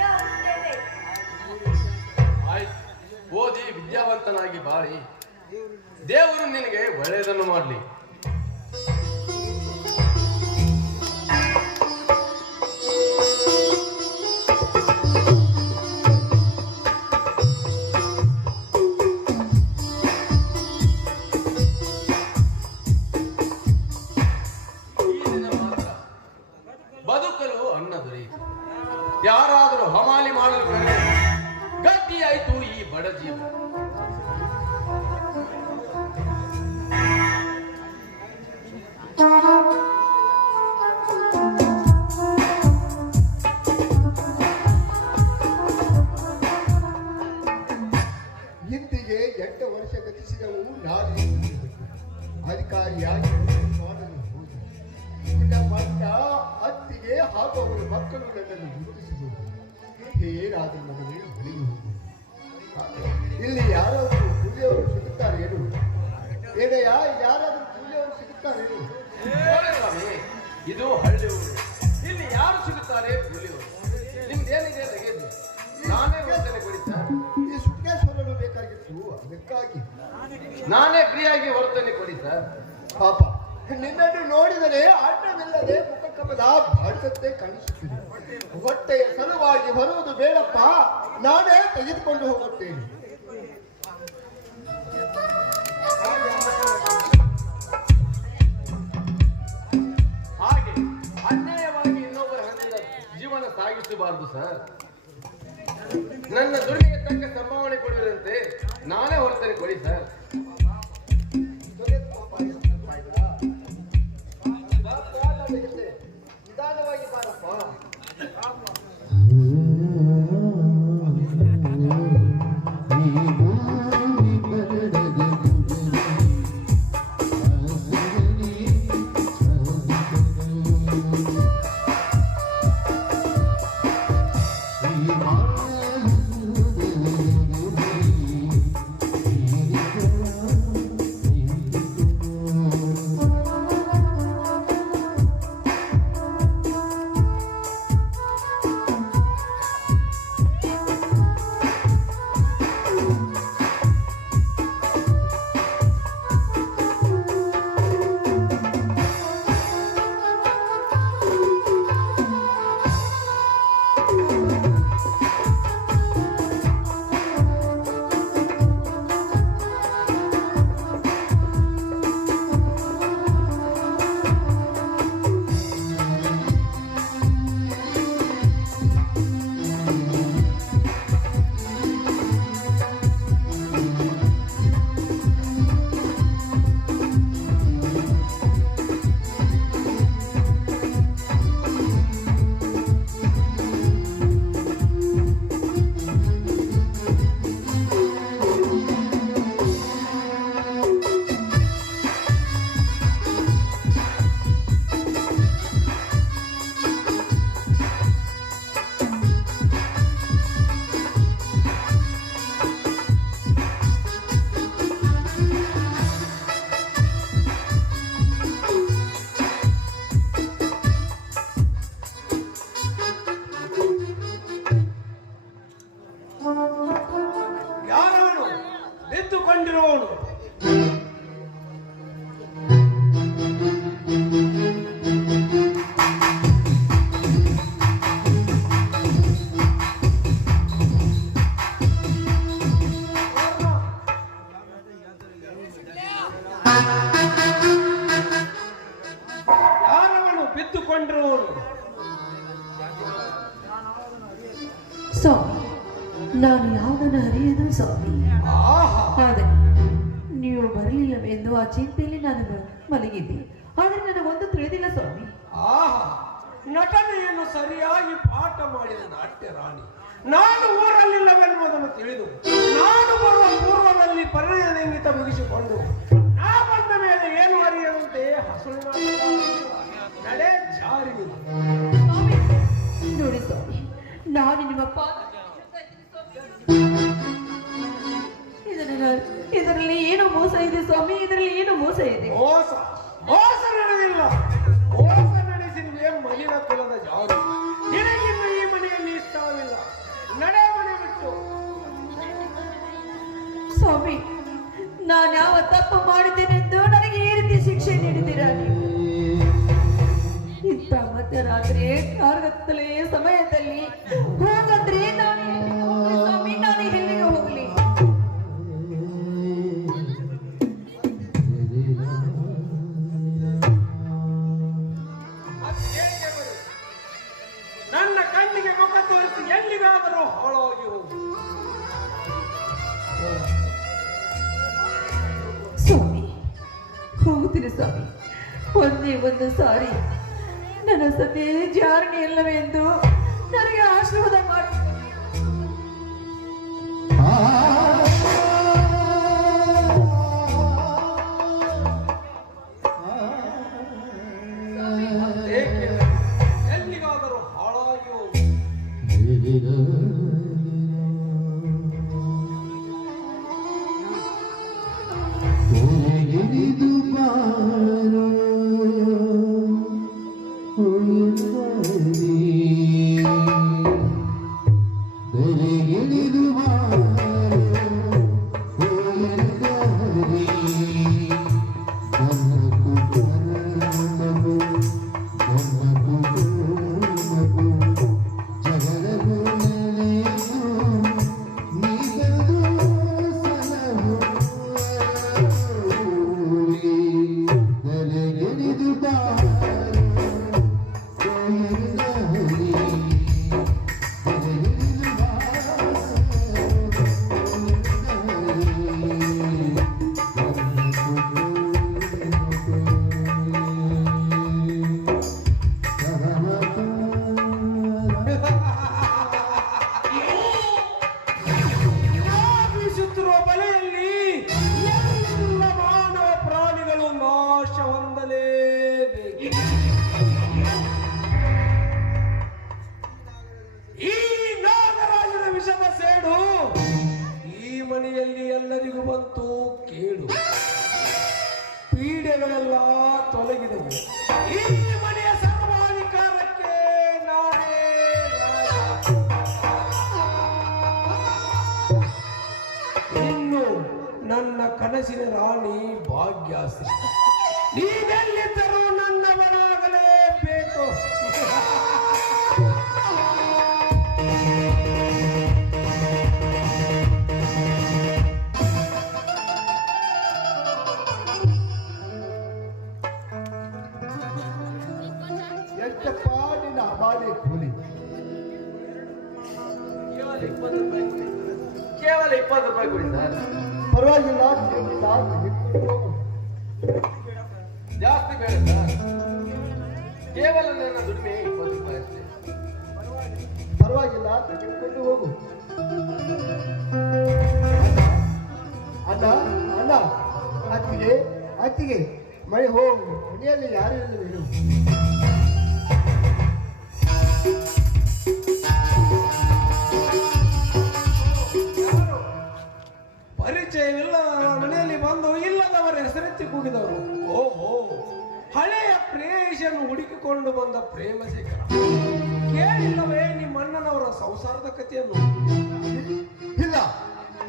ಹೋಗುತ್ತೇನೆ. ಆಯ್ತು, ಓದಿ ವಿದ್ಯಾವಂತನಾಗಿ ಬಾಳಿ ದೇವರು ನಿನಗೆ ಒಳ್ಳೆಯದನ್ನು ಮಾಡಲಿ. ಯಾರಾದರೂ ಹಮಾಲಿ ಮಾಡಲು ಕರೆದರೆ ಗಟ್ಟಿಯಾಯ್ತು ಈ ಬಡ ಜೀವ. ಇಂದಿಗೆ 8 ವರ್ಷ ಗತಿಸಿದವು. ನಾನು ಅಧಿಕಾರಿಯಾಗಿ ಮಾಡಲು ಹೋದೆ. ಇನ್ನ ಮಣ್ಣ ಅತ್ತಿಗೆ ಹಾಗೂ ಅವರ ಮಕ್ಕಳು ನನ್ನನ್ನು ಗುರುತಿಸಬಹುದು. ಏನಾದರೂ ಮಗನೇ ಬಳಿಗೆ ಹೋಗುವುದು. ಇಲ್ಲಿ ಯಾರಾದರೂ ಕೂಲಿಯವರು ಸಿಗುತ್ತಾರೇನು? ಏನಯ್ಯ, ಯಾರಾದರೂ ಕೂಲಿಯವರು ಸಿಗುತ್ತಾರೇನು? ಸ್ವಾಮಿ, ಇದು ಹಳ್ಳಿ ಊರು. ಇಲ್ಲಿ ಯಾರು ಸಿಗುತ್ತಾರೆ ಕೂಲಿಯವರು? ನಿಮ್ದೇನಿದೆ ತೆಗೆದು ನಾನೇ ವರ್ತನೆ ಕೊಡಿದ್ದಾರೆ. ಈ ಸುಖೇಶ್ವರನು ಬೇಕಾಗಿತ್ತು, ಅದಕ್ಕಾಗಿ ನಾನೇ ಫ್ರೀಯಾಗಿ ವರ್ತನೆ ಕೊಡಿ ಸರ್. ಪಾಪ ನಿನ್ನನ್ನು ನೋಡಿದರೆ ಅಣ್ಣವಿಲ್ಲದೆ ಮುಖಕಮಲ ಬಾಡಿದಂತೆ ಕಾಣಿಸುತ್ತಿದೆ. ಹೊಟ್ಟೆಯ ಸಲುವಾಗಿ ಬರುವುದು ಬೇಡಪ್ಪ, ನಾನೇ ತೆಗೆದುಕೊಂಡು ಹೋಗುತ್ತೇನೆ. ಹಾಗೆ ಅನ್ಯಾಯವಾಗಿ ಇನ್ನೊಬ್ಬರ ಹಣದಿಂದ ಜೀವನ ಸಾಗಿಸಬಾರದು ಸರ್. ನನ್ನ ದುಡಿಮೆಗೆ ತಕ್ಕ ಸಂಭಾವನೆ ಕೊಡುವಂತೆ ನಾನೇ ವರ್ತನೆ ಕೊಡಿ ಸರ್. ನಿಧಾನವಾಗಿ ಬಾರಪ್ಪ. ಯಾರವನು ಬಿದ್ದುಕೊಂಡಿರುವವನು? ಯಾರವನು ಬಿದ್ದುಕೊಂಡಿರುವವನು? ಸ್ವಾಮಿ, ನಾನು ಯಾವುದನ್ನು ಅರಿಯದು ಸ್ವಾಮಿ. ಆಹಾ, ಆದರೆ ನೀವು ಬರಲಿಲ್ಲವೆಂದು ಆ ಚಿಂತೆಯಲ್ಲಿ ನಾನು ಮಲಗಿದ್ದೆ. ಆದರೆ ನನಗೊಂದು ತಿಳಿದಿಲ್ಲ ಸ್ವಾಮಿ. ಆಹಾ, ನಟನೆಯನ್ನು ಸರಿಯಾಗಿ ಪಾಠ ಮಾಡಿದ ನಾಟ್ಯ ರಾಣಿ. ನಾನು ಊರಲ್ಲಿಲ್ಲವೆನ್ನುವುದನ್ನು ತಿಳಿದು ನಾನು ಬರುವ ಪೂರ್ವದಲ್ಲಿ ಪರಿಣಯ ನಿಮಿತ್ತ ಮುಗಿಸಿಕೊಂಡು ನಾ ಬಂದ ಮೇಲೆ ಏನು ಅರಿಯದಂತೆ ಹಸುಳಿನ ನಡೆ ಜಾರಿ. ಸ್ವಾಮಿ, ನೋಡಿ ಸ್ವಾಮಿ, ನಾನು ನಿಮ್ಮ ಪಾದ ಇದರಲ್ಲಿ ಏನು ಮೋಸ ಇದೆ ಸ್ವಾಮಿ? ಇದರಲ್ಲಿ ಏನು ಮೋಸ ಇದೆ? ಮೋಸ ಮೋಸ ನಡೆದಿಲ್ಲ. ಮೋಸ ನಡೆಸಿರುವೆ ಮಲಿನ ಕುಲದ ಜಾರು. ನಿನಗಿನ್ನು ಈ ಮನೆಯಲ್ಲಿ ಇಷ್ಟವಿಲ್ಲ. ನಡೆ ಮನೆ ಬಿಟ್ಟು. ಸ್ವಾಮಿ, ನಾನು ಯಾವ ತಪ್ಪು ಮಾಡಿದ್ದೇನೆಂದು ನನಗೆ ಈ ರೀತಿ ಶಿಕ್ಷೆ ನೀಡಿದ್ದೀರಾ ನೀವು? ಇಂಥ ಮಧ್ಯರಾತ್ರಿ ಕಾರ್ಗತ್ತಲೆ ಸಮಯದಲ್ಲಿ ಹೋಗಂದ್ರೆ ನಾನು ಎಲ್ಲಿಗೆ ಹೋಗ್ಲಿ ಸ್ವಾಮಿ? ನಾನು ಎಲ್ಲಿಗೆ ಹೋಗ್ಲಿ? ನನ್ನ ಕಣ್ಣಿಗೆ ಮುಖ ಒಂದೇ ಒಂದು ಸಾರಿ ನನ್ನ ಸತಿ ಜಾರಣೆ ಇಲ್ಲವೆಂದು ನನಗೆ ಆಶೀರ್ವಾದ ಮಾಡಿ. ಏಕೆ ಎಲ್ಲಿಗಾದರೂ ಹಾಳಾಗಿ ಹೋಗು. ಬೀಸುತ್ತಿರುವ ಬಲೆಯಲ್ಲಿ ಎಲ್ಲ ಮಾನವ ಪ್ರಾಣಿಗಳು ನಾಶ ಹೊಂದಲೇಬೇಕು. ಈ ನಾಗರಾಜನ ವಿಷದ ಸೇಡು ಈ ಮನೆಯಲ್ಲಿ ಎಲ್ಲರಿಗೂ ಬಂತು ಕೇಳು. ಪೀಡೆಗಳೆಲ್ಲ ತೊಲಗಿದವು. ಈ ಮನೆಯ ಸರ್ವಾಧಿಕಾರಕ್ಕೆ ನಾನೇ ರಾಜ. ಇನ್ನು ನನ್ನ ಕನಸಿನ ರಾಣಿ ಭಾಗ್ಯಾಸಿ ನೀನೆಲ್ಲಿದ್ದರೂ ನನ್ನವನಾಗಲೇಬೇಕು. ಎಷ್ಟಪ್ಪ ನಿನ್ನ ಅಬಾಲೆ ಕೂಲಿ? ಕೇವಲ 20 ರೂಪಾಯಿ ಕೊಡಿ ಸರ್. ಪರವಾಗಿಲ್ಲ, ತೆಗೆದುಕೊಂಡು ಹೋಗು. ಜಾಸ್ತಿ ಬೇಡ ಸರ್, ಕೇವಲ ನನ್ನ ದುಡಿಮೆ 20 ರೂಪಾಯಿ ಅಷ್ಟೇ. ಪರವಾಗಿಲ್ಲ, ತೆಗೆದುಕೊಂಡು ಹೋಗು. ಅಣ್ಣ ಅಣ್ಣ, ಅತ್ತಿಗೆ ಮಳೆ ಹೋಗು. ಮನೆಯಲ್ಲಿ ಯಾರು ಇರಲಿಲ್ಲ. ಪರಿಚಯವಿಲ್ಲ ಮನೆಯಲ್ಲಿ ಬಂದು ಇಲ್ಲದವರ ಹೆಸರೆತ್ತಿ ಕೂಗಿದವರು. ಓಹೋ, ಹಳೆಯ ಪ್ರೇಯಸನ್ನು ಹುಡುಕಿಕೊಂಡು ಬಂದ ಪ್ರೇಮಶೇಖರ. ಕೇಳಿಲ್ಲವೇ ನಿಮ್ಮ ಅಣ್ಣನವರ ಸಂಸಾರದ ಕಥೆಯನ್ನು? ಇಲ್ಲ,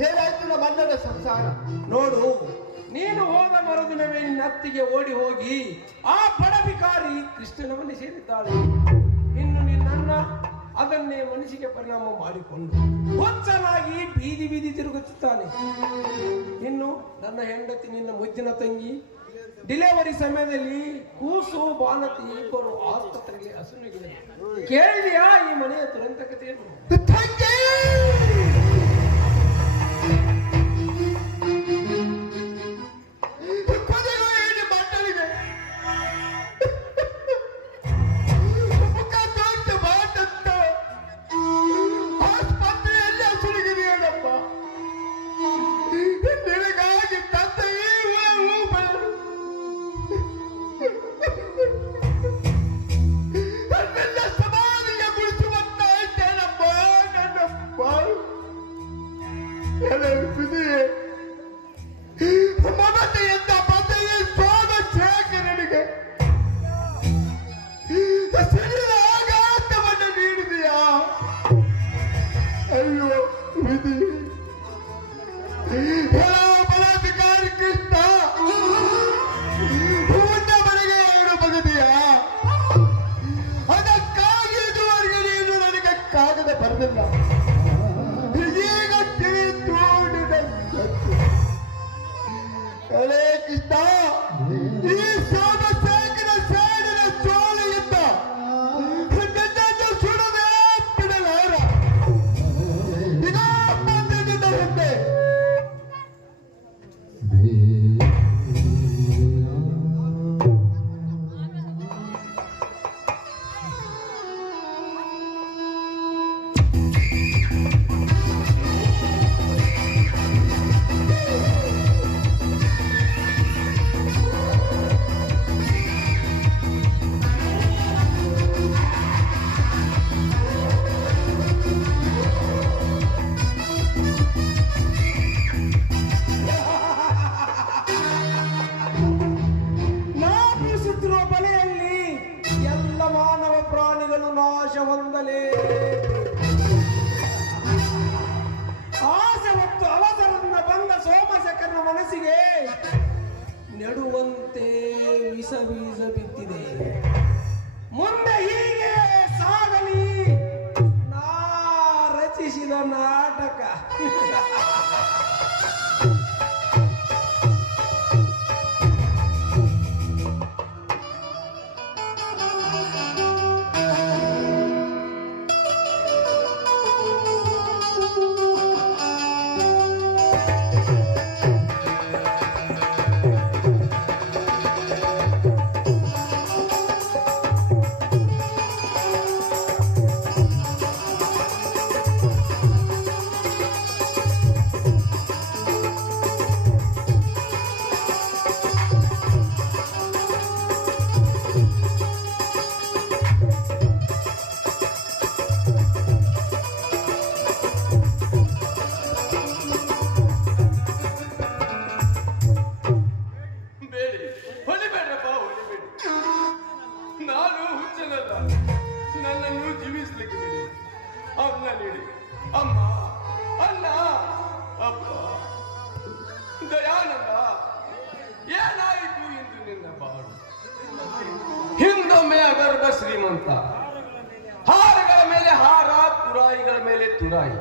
ಏನಾಯ್ತು ನಮ್ಮ ಅಣ್ಣನ ಸಂಸಾರ? ನೋಡು, ನೀನು ಹೋದ ಮರುದಿನವೇ ನಿನ್ನ ಅತ್ತಿಗೆ ಓಡಿ ಹೋಗಿ ಆ ಬಡಬಿಕಾರಿ ಕೃಷ್ಣನ ಮನೆ ಸೇರಿದ್ದಾಳೆ. ಇನ್ನು ನಿನ್ನಣ್ಣ ಅದನ್ನೇ ಮನಸ್ಸಿಗೆ ಪರಿಣಾಮ ಮಾಡಿಕೊಂಡು ಹುಚ್ಚನಾಗಿ ಬೀದಿ ಬೀದಿ ತಿರುಗುತ್ತಿದ್ದಾನೆ. ಇನ್ನು ನನ್ನ ಹೆಂಡತಿ ನಿನ್ನ ಮುದ್ದಿನ ತಂಗಿ ಡಿಲಿವರಿ ಸಮಯದಲ್ಲಿ ಕೂಸು ಬಾನತಿ ಇಬ್ಬರು ಆಸ್ಪತ್ರೆಗೆ ಹಸುನಿಗೆ. ಕೇಳಿದೆಯಾ ಈ ಮನೆಯ ದುರಂತ ಕಥೆಯನ್ನು? ಮಮತೆಯಿಂದ ಪದವಿ ಸೋಮಶೇಖರನಿಗೆ ಸಿಡಿದ ಆಘಾತವನ್ನು ನೀಡಿದೆಯಾ? ಅಯ್ಯೋ ವಿಧಿ! ಬಲಾಧಿಕಾರಿ ಕೃಷ್ಣ ಹೂವಿನ ಮನೆಗೆ ಎರಡು ಬಗೆದೆಯಾ? ಅದಕ್ಕಾಗಿ ಇದುವರೆಗೆ ನೀನು ನನಗೆ ಕಾಗದ ಬರೆದಿಲ್ಲ. ಅರೇ ಕೃಷ್ಣ, ಈ ಸೋಮಶೇಖರ ಸೇಡಿನ ಚೋಳೆಯಿಂದ ನನ್ನನ್ನು ಸುಡದೆ ಬಿಡಲಾರ. ಇದೋ ಬಂದಿದ್ದ ಹಿಂದೆ ಹೊಂದಲೇ ಆಸೆ ಮತ್ತು ಅವಸರದಿಂದ ಬಂದ ಸೋಮಶೇಖರನ ಮನಸ್ಸಿಗೆ ನೆಡುವಂತೆ ವಿಷ ಬೀಜ ಬಿದ್ದಿದೆ. ಮುಂದೆ ಹೀಗೆ ಸಾಗಲಿ ನಾ ರಚಿಸಿದ ನಾಟಕ. ಬೇಡಿ, ಹೊಡಿಬೇಡ್ರಪ್ಪ, ಹೊಡಿಬೇಡಿ. ನಾನು ಹುಚ್ಚನಲ್ಲ, ನನ್ನನ್ನು ಜೀವಿಸ್ಲಿಕ್ಕೆ ಬಿಡಿ. ಅನ್ನ ನೀಡಿ, ಅಮ್ಮ, ಅಣ್ಣ, ಅಪ್ಪ, ದಯಾನಂದ, ಏನಾಯಿತು ಎಂದು ನಿನ್ನ ಬಾಳು? ಹಿಂದೊಮ್ಮೆ ಅಗರ್ಭ ಶ್ರೀಮಂತ, ಹಾರಗಳ ಮೇಲೆ ಹಾರ, ತುರಾಯಿಗಳ ಮೇಲೆ ತುರಾಯಿ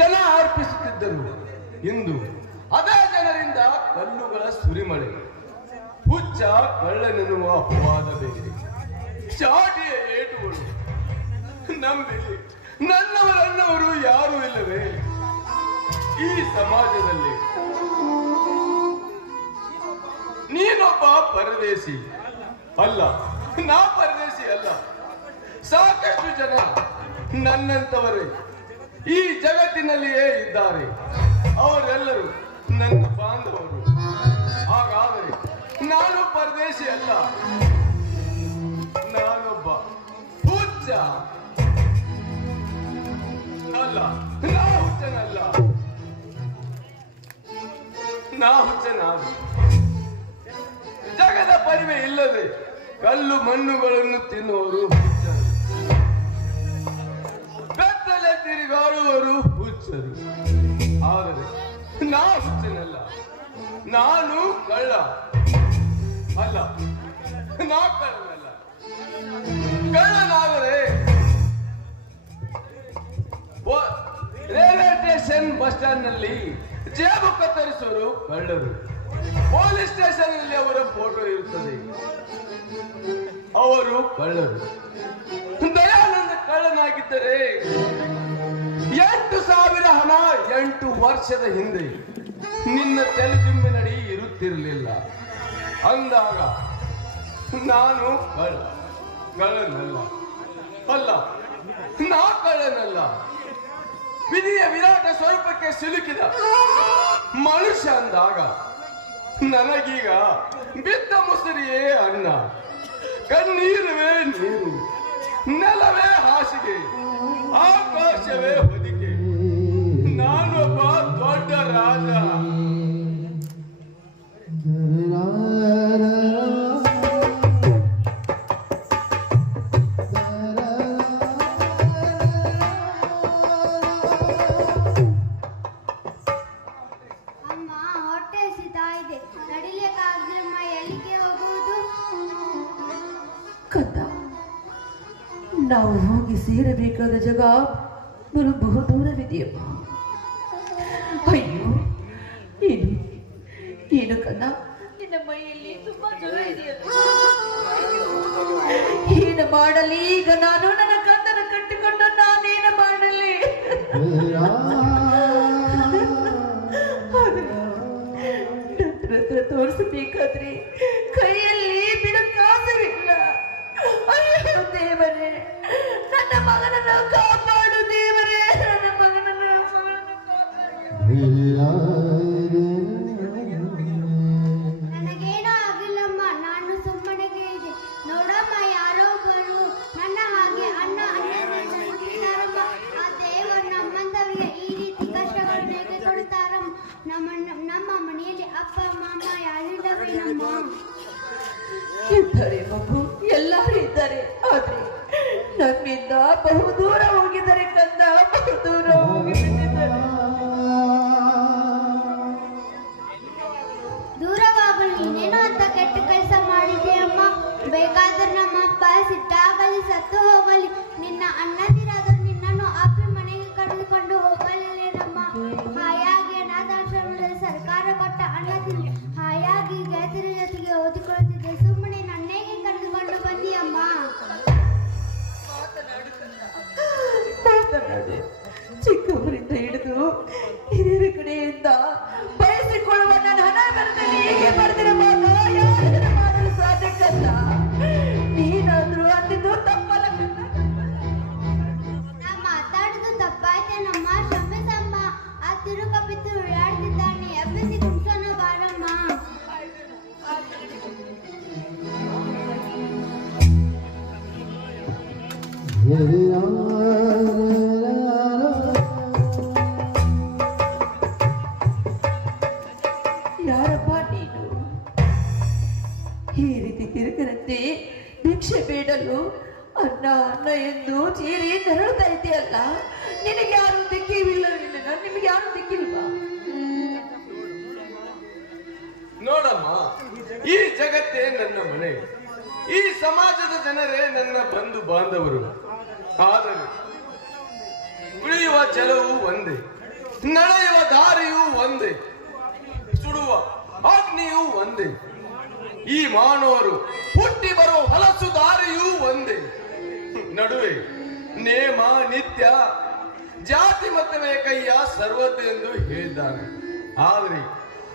ಜನ ಅರ್ಪಿಸುತ್ತಿದ್ದರು. ಇಂದು ಅದೇ ಜನರಿಂದ ಕಲ್ಲುಗಳ ಸುರಿಮಳೆ, ಹುಚ್ಚ ಕಳ್ಳನೆನ್ನುವ ಅಪವಾದ ಬೇರೆ, ಚಾಟಿಯ ಏಟುಗಳು. ನಂಬಿ ನನ್ನವರನ್ನವರು ಯಾರೂ ಇಲ್ಲವೇ ಈ ಸಮಾಜದಲ್ಲಿ? ನೀನೊಬ್ಬ ಪರದೇಶಿ ಅಲ್ಲ, ನಾ ಪರದೇಶಿ ಅಲ್ಲ. ಸಾಕಷ್ಟು ಜನ ನನ್ನಂತವರೇ ಈ ಜಗತ್ತಿನಲ್ಲಿಯೇ ಇದ್ದಾರೆ. ಅವರೆಲ್ಲರೂ ನನ್ನ ಬಾಂಧವರು. ಹಾಗಾದರೆ ನಾನು ಪರದೇಶಿ ಅಲ್ಲ, ನಾನೊಬ್ಬ ಹುಚ್ಚ ಅಲ್ಲ, ನಾ ಹುಚ್ಚನಲ್ಲ, ನಾ ಹುಚ್ಚನಾದ. ಜಗದ ಪರಿವೆ ಇಲ್ಲದೆ ಕಲ್ಲು ಮಣ್ಣುಗಳನ್ನು ತಿನ್ನುವರು ಹುಚ್ಚರು, ಬೆತ್ತಲೆ ತಿರುಗಾಡುವರು ಹುಚ್ಚರು. ಆದರೆ ನಾ ಹುಚ್ಚನಲ್ಲ, ನಾನು ಕಳ್ಳ ಅಲ್ಲ, ನಾ ಕಳ್ಳನಲ್ಲ. ಕಳ್ಳನಾದರೆ ರೈಲ್ವೆ ಸ್ಟೇಷನ್ ಬಸ್ ಸ್ಟ್ಯಾಂಡ್ ನಲ್ಲಿ ಜೇಬು ಕತ್ತರಿಸುವರು ಕಳ್ಳರು. ಪೊಲೀಸ್ ಸ್ಟೇಷನ್ ನಲ್ಲಿ ಅವರ ಫೋಟೋ ಇರುತ್ತದೆ, ಅವರು ಕಳ್ಳರು. ದಯಾನಂದ ಕಳ್ಳನಾಗಿದ್ದರೆ 8,000 ಹಣ 8 ವರ್ಷದ ಹಿಂದೆ ನಿನ್ನ ತಲೆದಿಂಬಿನಡಿ ಇರುತ್ತಿರಲಿಲ್ಲ ಅಂದಾಗ ನಾನು ಕಳ್ಳನಲ್ಲ, ಅಲ್ಲ, ನಾ ಕಳ್ಳನಲ್ಲ. ವಿಧಿಯ ವಿರಾಟ ಸ್ವರೂಪಕ್ಕೆ ಸಿಲುಕಿದ ಮನುಷ್ಯ ಅಂದಾಗ ನನಗೀಗ ಬಿದ್ದ ಮುಸುರಿಯೇ ಅನ್ನ, ಕಣ್ಣೀರುವೇ ನೀರು, ನೆಲವೇ ಹಾಸಿಗೆ, ಆಕಾಶವೇ ಹೊದಿಕೆ. ನಾನೊಬ್ಬ ದೊಡ್ಡ ರಾಜ. ಅಮ್ಮ, ಹೊಟ್ಟೆ ಹಸಿತಾ ಇದೆ, ನಡಿಲಿಕ್ಕಾಗದಿರಮ್ಮ, ಎಲ್ಲಿಗೆ ಹೋಗುವುದು? ಕಂದ, ನಾವು ಹೋಗಿ ಸೇರಬೇಕಾದ ಜಾಗ ಬಹು ದೂರವಿದೆಯಪ್ಪ. ಅಯ್ಯೋ, ಏನು ಕಂದ, ನಿನ್ನ ಮೈಯಲ್ಲಿ ತುಂಬಾ ಜ್ವರ ಇದೆಯಲ್ಲ. ಏನು ಮಾಡಲಿ ಈಗ ನಾನು? ನನ್ನ ಕಂದನ ಕಟ್ಟಿಕೊಂಡು ನಾನೇನು ಮಾಡಲಿ? ಡಾಕ್ಟರ್ ಹತ್ರ ತೋರಿಸಬೇಕಾದ್ರೆ ಕೈಯಲ್ಲಿ ಬಿಡುಕಾಸವಿಲ್ಲ. ಅಯ್ಯೋ ದೇವರೇ, ನನ್ನ ಮಗನನ್ನು ಕಾಪಾಡು ದೇವರೇ, ನನ್ನ ಮಗನನ್ನು ನನಗೇನೋ ಆಗಿಲ್ಲಮ್ಮ, ನಾನು ಸುಮ್ಮನೆಗೆ ಇದೆ. ನೋಡಮ್ಮ, ಯಾರೋ ಒಬ್ಬರು ನನ್ನ ಹಾಗೆ ಅನ್ನ ತಿಂತಾರಮ್ಮ. ಆ ದೇವರು ನಮ್ಮಂದವರಿಗೆ ಈ ರೀತಿ ಕಷ್ಟಗಳನ್ನು ಹೇಗೆ ಕೊಡ್ತಾರಮ್ಮ? ನಮ್ಮ ಮನೆಯಲ್ಲಿ ಅಪ್ಪ ಅಮ್ಮ ಯಾರಿಲ್ಲವೇನಮ್ಮ? ಇದ್ದಾರೆ ಮಗು, ಎಲ್ಲರೂ ಇದ್ದಾರೆ. ಆದ್ರೆ ನಮ್ಮಿಂದ ಬಹುದೂರ ಹೋಗಿದ್ದಾರೆ ಕಂದ, ಬಹುದೂರ ಹೋಗಿದ್ದಾರೆ. ದೂರವಾಗಲು ನೀನೇನೋ ಅಂತ ಕೆಟ್ಟ ಕೆಲಸ ಮಾಡಿದೆ ಅಮ್ಮ. ಬೇಕಾದ್ರೆ ನಮ್ಮಪ್ಪ ಸಿಟ್ಟಾಗಲಿ ಸತ್ತು ಹೋಗಲಿ, ನಿನ್ನ ಅಣ್ಣದಿರಾದರೂ ನಿನ್ನನ್ನು ಅಪ್ಪಿ ಮನೆಗೆ ಕರೆದುಕೊಂಡು ಹೋಗಲಿಲ್ಲೇನಮ್ಮ. ಹಾಯಾಗಿ ಅನಾಥಾಶ್ರಮದಲ್ಲಿ ಸರ್ಕಾರ ಕೊಟ್ಟ ಅನ್ನ ತಿಂದು ಹಾಯಾಗಿ ಗೆಳತಿರ ಜೊತೆಗೆ ಓದಿಕೊಳ್ಳುತ್ತಿದ್ದೆ. ಸುಮ್ಮನೆ ನನ್ನೇಗೆ ಕರೆದುಕೊಂಡು ಬಂದಿಯಮ್ಮ. ಮಾತನಾಡಿ ಚಿಕ್ಕವರಿಂದ ಹಿಡಿದು ಹಿರಿಯರ ಕಡೆಯಿಂದ ಬಯಸಿಕೊಳ್ಳುವ ನನ್ನ ಹಣ ಬರದಲ್ಲಿ ಹೇಗೆ ಬರೆದಿರ ಮಾತು ಯಾರು ಮಾಡಲು ಸಾಧ್ಯಕ್ಕಲ್ಲ. ನೀನಾದ್ರೂ ಅಂದಿದ್ದು ತಪ್ಪಲ್ಲ. ನಾ ಮಾತಾಡುದು ತಪ್ಪಾಯ್ತೇನಮ್ಮ, ಕ್ಷಮಿಸಮ್ಮ. ಆ ತಿರುಗ ಬಿದ್ದು ಉಳ್ಳಾಡ್ತಿದ್ದಾನೆ, ಎಬ್ಬಿಸಿ ಕುಂಸನ ಬಾರಮ್ಮ. ಯಾರಪ್ಪ ನೀನು? ಈ ರೀತಿ ತಿರುಗರಂತೆ ಭಿಕ್ಷೆ ಬೇಡಲು ಅನ್ನ ಅನ್ನ ಎಂದು ಚೀರಿ ನರಳುತ್ತಾ ಇದೆಯಲ್ಲ. ನಿನಗೆ ಯಾರು ದಿಕ್ಕಿವಿಲ್ಲವಿಲ್ಲ, ನಿಮಗೆ ಯಾರು ದಿಕ್ಕಿಲ್ವಾ? ನೋಡಮ್ಮ, ಈ ಜಗತ್ತೇ ನನ್ನ ಮನೆ, ಈ ಸಮಾಜದ ಜನರೇ ನನ್ನ ಬಂಧು ಬಾಂಧವರು. ಆದರೆ ಉಳಿಯುವ ಛಲವು ಒಂದೇ, ನಡೆಯುವ ದಾರಿಯೂ ಒಂದೇ, ಸುಡುವ ಅಗ್ನಿಯೂ ಒಂದೇ. ಈ ಮಾನವರು ಹುಟ್ಟಿ ಬರುವ ಹೊಲಸು ದಾರಿಯೂ ಒಂದೇ. ನಡುವೆ ನೇಮ ನಿತ್ಯ ಜಾತಿ ಮತವೇ ಕೈಯ ಸರ್ವದ್ದು ಎಂದು ಹೇಳಿದ್ದಾನೆ. ಆದರೆ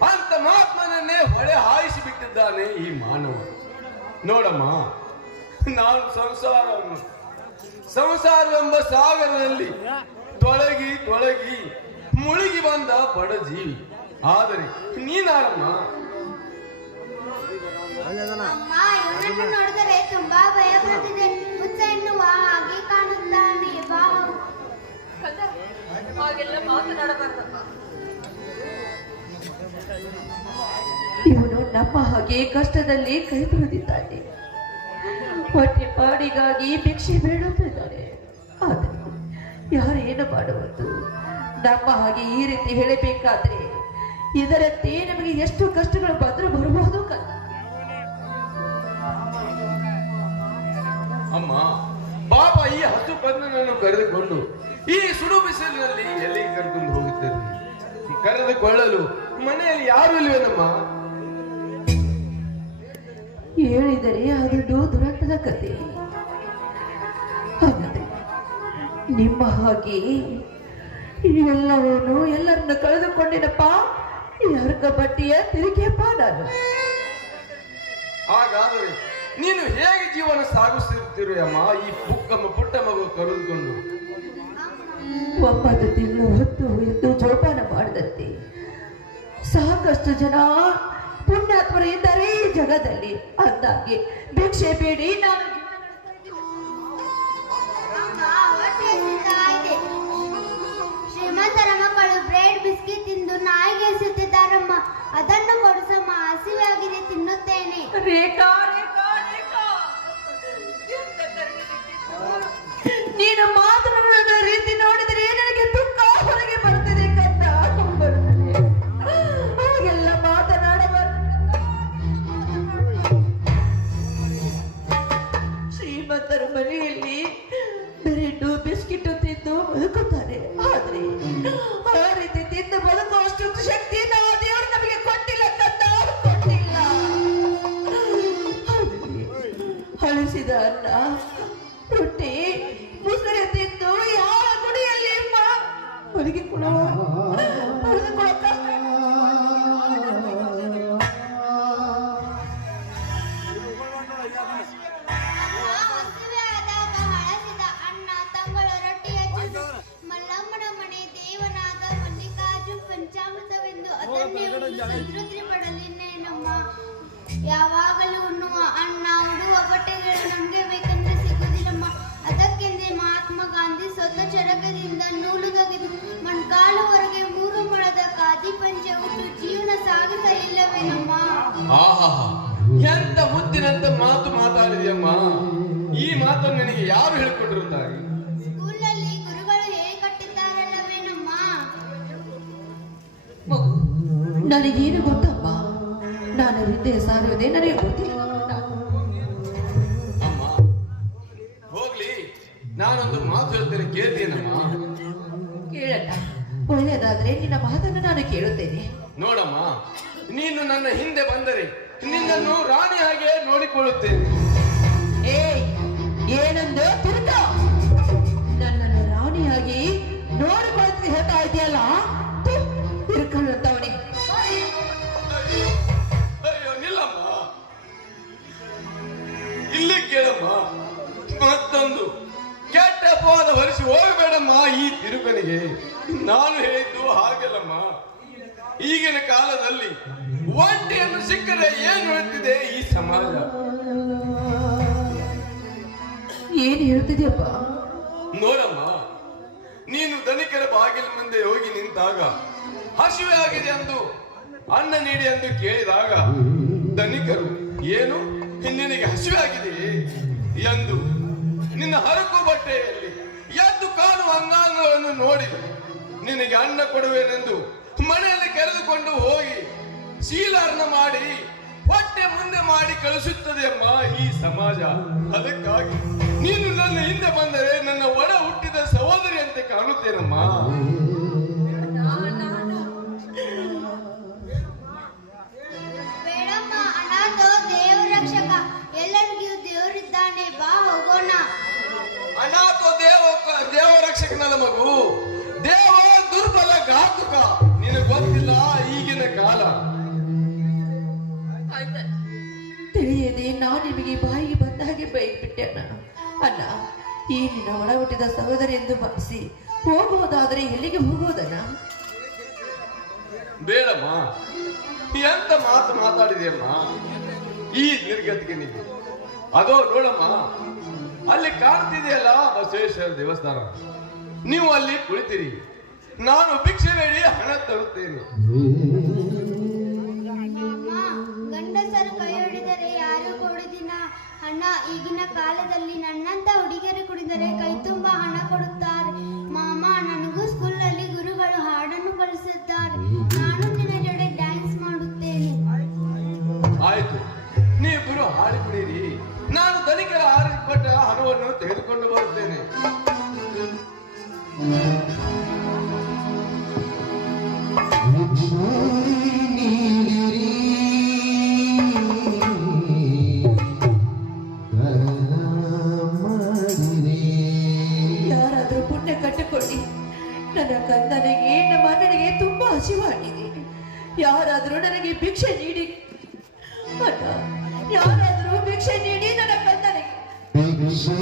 ಅಂತ ಮಹಾತ್ಮನನ್ನೇ ಹೊಳೆ ಹಾಯಿಸಿ ಬಿಟ್ಟಿದ್ದಾನೆ ಈ ಮಾನವ. ನೋಡಮ್ಮ, ನಾನು ಸಂಸಾರವೆಂಬ ಸಾಗರದಲ್ಲಿ ತೊಳಗಿ ತೊಳಗಿ ಮುಳುಗಿ ಬಂದ ಬಡ ಜೀವಿ. ಆದರೆ ನೀನಾರಮ್ಮ. ಅಮ್ಮ, ಇವನನ್ನು ನೋಡಿದರೆ ತುಂಬಾ ಭಯ ಬರುತ್ತಿದೆ. ಹುಚ್ಚ ಎನ್ನುವ ಹಾಗೆ ಕಾಣುತ್ತಾನೆ. ಬಾ. ಹಾಗೆಲ್ಲ ಮಾತನಾಡಬಾರದಪ್ಪ. ಇವನು ನಮ್ಮ ಹಾಗೆ ಕಷ್ಟದಲ್ಲಿ ಕೈ ತೊಳೆದಿದ್ದಾನೆ, ಹೊಟ್ಟೆ ಪಾಡಿಗಾಗಿ ಭಿಕ್ಷೆ ಬೇಡುತ್ತಿದ್ದಾನೆ. ಆದರೆ ಯಾರೇನು ಮಾಡುವುದು? ನಮ್ಮ ಹಾಗೆ ಈ ರೀತಿ ಹೇಳಬೇಕಾದ್ರೆ ಇದರಂತೆ ನಮಗೆ ಎಷ್ಟು ಕಷ್ಟಗಳು ಬಂದರೂ ಬರಬಹುದು ಕಲ್ಲ. ಅಮ್ಮ, ಪಾಪ ಈ ಹಸು ಬಂದನನ್ನು ಕರೆದುಕೊಂಡು ಈ ಸುಡು ಬಿಸಿಲಿನಲ್ಲಿ ಎಲ್ಲಿಗೆ ಕರೆದುಕೊಂಡು ಹೋಗುತ್ತದೆ? ಕರೆದುಕೊಳ್ಳಲು ಮನೆಯಲ್ಲಿ ಯಾರು ಇಲ್ವೇನಮ್ಮ? ಹೇಳಿದರೆ ಅದೊಂದು ದುರಂತದ ಕತೆ. ಹಾಗಾದ್ರೆ ನಿಮ್ಮ ಹಾಗೆ ಎಲ್ಲರನ್ನು ಕಳೆದುಕೊಂಡಿನಪ್ಪ. ಯಾರ್ಗ ಬಟ್ಟಿಯ ತಿರುಗಿಯಪ್ಪ ನಾನು. ಹಾಗಾದರೆ ನೀನು ಹೇಗೆ ಜೀವನ ಸಾಗಿಸುತ್ತಿರುವಮ್ಮ ಈ ಪುಟ್ಟ ಮಗು ಕರೆದುಕೊಂಡು? 9 ತಿಂಗಳು ಹೊತ್ತು ಎಂದು ಜೋಪಾನ ಮಾಡದಂತೆ ಸಾಕಷ್ಟು ಜನ ಪುಣ್ಯಾತ್ಮರು ಇದ್ದಾರೆ ಈ ಜಗದಲ್ಲಿ. ಅಂದಾಗೆ ಭಿಕ್ಷೆ ಬೇಡಿ ನಾನು ಅಮ್ಮ, ಹೊಟ್ಟೆ ಹಸಿತಾ ಇದೆ. ಶ್ರೀಮಂತರ ಮಕ್ಕಳು ಬ್ರೆಡ್ ಬಿಸ್ಕಿಟ್ ತಿಂದು ನಾಯಿಗೆ ಎಸೆಯುತ್ತಿದ್ದಾರಮ್ಮ. ಅದನ್ನು ಕೊಡಿಸಮ್ಮ, ಹಸಿವೆ ಆಗಿದೆ, ತಿನ್ನುತ್ತೇನೆ. ರೇಖಾ ರೇಖಾ ರೇಖಾ, ನೀನು ಮಾತನಾಡುವ ರೀತಿ ನೋಡಿದರೆ ನನಗೆ ದುಃಖ ಹೊರಗೆ ಬರ್ತದೆ ಕಂದ, ಬರ್ತದೆ. ಹಾಗೆಲ್ಲ ಮಾತನಾಡಬಾರದು. ಶ್ರೀಮಂತರ ಮನೆಯಲ್ಲಿ ಬ್ರೆಡ್ ಬಿಸ್ಕಿಟ್ ತಿಂದು ಬದುಕುತ್ತಾರೆ. ಆದ್ರೆ ಆ ರೀತಿ ತಿಂದು ಬದುಕುವಷ್ಟು ಶಕ್ತಿ ನಾವು ದೇವರು ನಮಗೆ ಕೊಟ್ಟಿಲ್ಲ ಕಂದ, ಕೊಟ್ಟಿಲ್ಲ. ಹಳಿಸಿದ ಅನ್ನ ರೊಟ್ಟಿ ಮುಸುರೆ ತಿಂದು ಯಾವ ಗುಡಿಯಲ್ಲಿ ಬದುಕಿಕೊಳ್ಳುವ ಹಸಿವೆ ಆದಾಗ ಹಳಸಿದ ಅನ್ನ, ತಂಗಳು ರೊಟ್ಟಿಯ ಚುಡು, ಮಲ್ಲಮ್ಮನ ಮನೆ ದೇವನಾದ ಮಲ್ಲಿಕಾರ್ಜುನ್ ಪಂಚಾಮೃತವೆಂದು ಅದನ್ನೇ ಸಂತೃಪ್ತಿ ಪಡಲಿನ್ನೇನಮ್ಮ. ಯಾವಾಗಲೂ ಉಣ್ಣುವ ಅನ್ನ, ಉಡುವ ಬಟ್ಟೆಗಳು ನಮಗೆ ಬೇಕಂದ್ರೆ ಸಿಗುವುದಿಲ್ಲಮ್ಮ. ಅದಕ್ಕೆಂದೇ ಮಹಾತ್ಮ ಗಾಂಧಿ ಸ್ವತಃ ಚರಕದಿಂದ ನೂಲು ತೆಗೆದು ಮಣ್ಕಾಲುವರೆಗೆ 3 ಮೊಳದ ಖಾದಿ ಪಂಚೆ ಉಟ್ಟು ಜೀವನ ಸಾಗಿಸ ಇಲ್ಲವೇನಮ್ಮ. ಆಹಾ, ಎಂತ ಮುದ್ದಿನಂತ ಮಾತು ಮಾತಾಡಿದೆಯಮ್ಮ. ಈ ಮಾತನ್ನು ನನಗೆ ಯಾರು ಹೇಳಿಕೊಟ್ಟಿರುತ್ತಾರೆ? ನನಗೇನು ಗೊತ್ತಮ್ಮ, ನಾನು ಹಿಂದೆ ಸಾರುವುದೇ ನನಗೆ ಗೊತ್ತಿಲ್ಲ. ಅಮ್ಮ ಹೋಗ್ಲಿ, ನಾನೊಂದು ಮಾತು ಹೇಳ್ತೇನೆ, ಕೇಳ್ತೀನಮ್ಮ. ಕೇಳಣ್ಣ, ಒಳ್ಳೆಯದಾದ್ರೆ ನಿನ್ನ ಮಾತನ್ನು ನಾನು ಕೇಳುತ್ತೇನೆ. ನೋಡಮ್ಮ, ನೀನು ನನ್ನ ಹಿಂದೆ ಬಂದರೆ ನಿನ್ನನ್ನು ರಾಣಿ ಹಾಗೆ ನೋಡಿಕೊಳ್ಳುತ್ತೇನೆ. ಏಯ್, ಏನಂದು ತಿರುಗ ನನ್ನನ್ನು ರಾಣಿಯಾಗಿ ನೋಡಿಕೊಳ್ತೀನಿ ಹೇಳ್ತಾ ಇದೆಯಲ್ಲ, ತಿರುಕೊಳ್ಳುತ್ತವನಿಗೆ. ಅಯ್ಯೋ ನಿಲ್ಲಮ್ಮ, ಇಲ್ಲಿ ಕೇಳಮ್ಮ. ಮತ್ತೊಂದು ಕೆಟ್ಟ ಅಪವಾದ ಹೊರಿಸಿ ಹೋಗಬೇಡಮ್ಮ ಈ ತಿರುಕನಿಗೆ. ನಾನು ಹೇಳಿದ್ದು ಹಾಗೆಲ್ಲಮ್ಮ. ಈಗಿನ ಕಾಲದಲ್ಲಿ ಒಂಟಿಯನ್ನು ಸಿಕ್ಕರೆ ಏನು ಹೇಳ್ತಿದೆ ಈ ಸಮಾಜ? ಏನ್ ಹೇಳ್ತಿದ್ಯಪ್ಪ? ನೋಡಮ್ಮ, ನೀನು ಧನಿಕರ ಬಾಗಿಲ ಮುಂದೆ ಹೋಗಿ ನಿಂತಾಗ ಹಸಿವೆ ಆಗಿದೆ ಎಂದು ಅನ್ನ ನೀಡಿ ಎಂದು ಕೇಳಿದಾಗ ಧನಿಕರು ಏನು ನಿನಗೆ ಹಸಿವೆ ಆಗಿದೆ ಎಂದು ನಿನ್ನ ಹರಕು ಬಟ್ಟೆಯಲ್ಲಿ ಎದ್ದು ಕಾಣುವ ಅಂಗಾಂಗಗಳನ್ನು ನೋಡಿ ನಿನಗೆ ಅನ್ನ ಕೊಡುವೆನೆಂದು ಮನೆಯಲ್ಲಿ ಕರೆದುಕೊಂಡು ಹೋಗಿ ಶೀಲಾರ್ನ ಮಾಡಿ ಹೊಟ್ಟೆ ಮುಂದೆ ಮಾಡಿ ಕಳಿಸುತ್ತದೆ ಅಮ್ಮ ಈ ಸಮಾಜ. ಅದಕ್ಕಾಗಿ ನೀನು ನನ್ನ ಹಿಂದೆ ಬಂದರೆ ನನ್ನ ಒಡ ಹುಟ್ಟಿದ ಸಹೋದರಿಯಂತೆ ಕಾಣುತ್ತೇನಮ್ಮ. ಬೇಡಮ್ಮ, ಅನಾಥ ದೇವ ರಕ್ಷಕ, ಎಲ್ಲರಿಗೂ ದೇವರಿದ್ದಾನೆ, ಬಾ ಹೋಗೋಣ. ಅನಾಥ ದೇವ ರಕ್ಷಕನಲ್ಲ ಮಗು, ದೇವ ದುರ್ಬಲ ಘಾತುಕ. ನಿನಗೆ ಗೊತ್ತಿಲ್ಲ ಈಗಿನ ಕಾಲ. ತಿಳಿಯದೆ ನಾನು ನಿಮಗೆ ಬಾಯಿಗೆ ಬಂದ ಹಾಗೆ ಬೈಬಿಟ್ಟೆಣ್ಣ. ಅಣ್ಣ, ಈ ನಿನ್ನ ಒಳ ಹುಟ್ಟಿದ ಸಹೋದರಿ ಎಂದು ಭಾವಿಸಿ ಹೋಗುವುದಾದರೆ ಎಲ್ಲಿಗೆ ಹೋಗುವುದಣ್ಣ? ಬೇಡಮ್ಮ, ಎಂತ ಮಾತು ಮಾತಾಡಿದೆಯಮ್ಮ ಈ ನಿರ್ಗತಿಗೆ ನೀನು. ಅದೋ ನೋಡಮ್ಮ, ಅಲ್ಲಿ ಕಾಣ್ತಿದೆಯಲ್ಲ ಬಸವೇಶ್ವರ ದೇವಸ್ಥಾನ. ನೀವು ಅಲ್ಲಿ ಕುಳಿತಿರಿ, ನಾನು ಭಿಕ್ಷೆ ಬೇಡಿ ಹಣ ತರುತ್ತೇನೆ. ಗಂಡಸರು ಕೈ ಹಿಡಿದರೆ ಯಾರು ಕೊಡುದಿನ ಹಣ. ಈಗಿನ ಕಾಲದಲ್ಲಿ ನನ್ನಂತ ಹುಡುಗಿಯರು ಕುಡಿದರೆ ಕೈ ತುಂಬ ಹಣ ಕೊಡುತ್ತಾರೆ. ಮಾಮ, ನನಗೂ ಸ್ಕೂಲಲ್ಲಿ ಗುರುಗಳು ಹಾಡನ್ನು ಕಲಿಸುತ್ತಾರೆ. ನಾನು ನಿನ್ನ ಜೊತೆ ಡ್ಯಾನ್ಸ್ ಮಾಡುತ್ತೇನೆ. ಆಯ್ತು, ನೀವಿಬ್ಬರು ಹಾಡಿ ಕುಡಿಯಿರಿ, ನಾನು ಧನಿಕರ ಹಾರಿಕೊಟ್ಟ ಹಣವನ್ನು ತೆಗೆದುಕೊಂಡು ಬರುತ್ತೇನೆ. ಯಾರಾದ್ರೂ ಪುಣ್ಯ ಕಟ್ಟಿಕೊಳ್ಳಿ, ನನ್ನ ಕಂದನಿಗೆ ನನ್ನ ಮಗನಿಗೆ ತುಂಬಾ ಹಸಿವಾಗಿದೆ. ಯಾರಾದ್ರೂ ನನಗೆ ಭಿಕ್ಷೆ ನೀಡಿ ಅಣ್ಣ, ಯಾರಾದ್ರೂ ಭಿಕ್ಷೆ ನೀಡಿ ನನ್ನ ಕಂದನಿಗೆ. ಭಿಕ್ಷೆ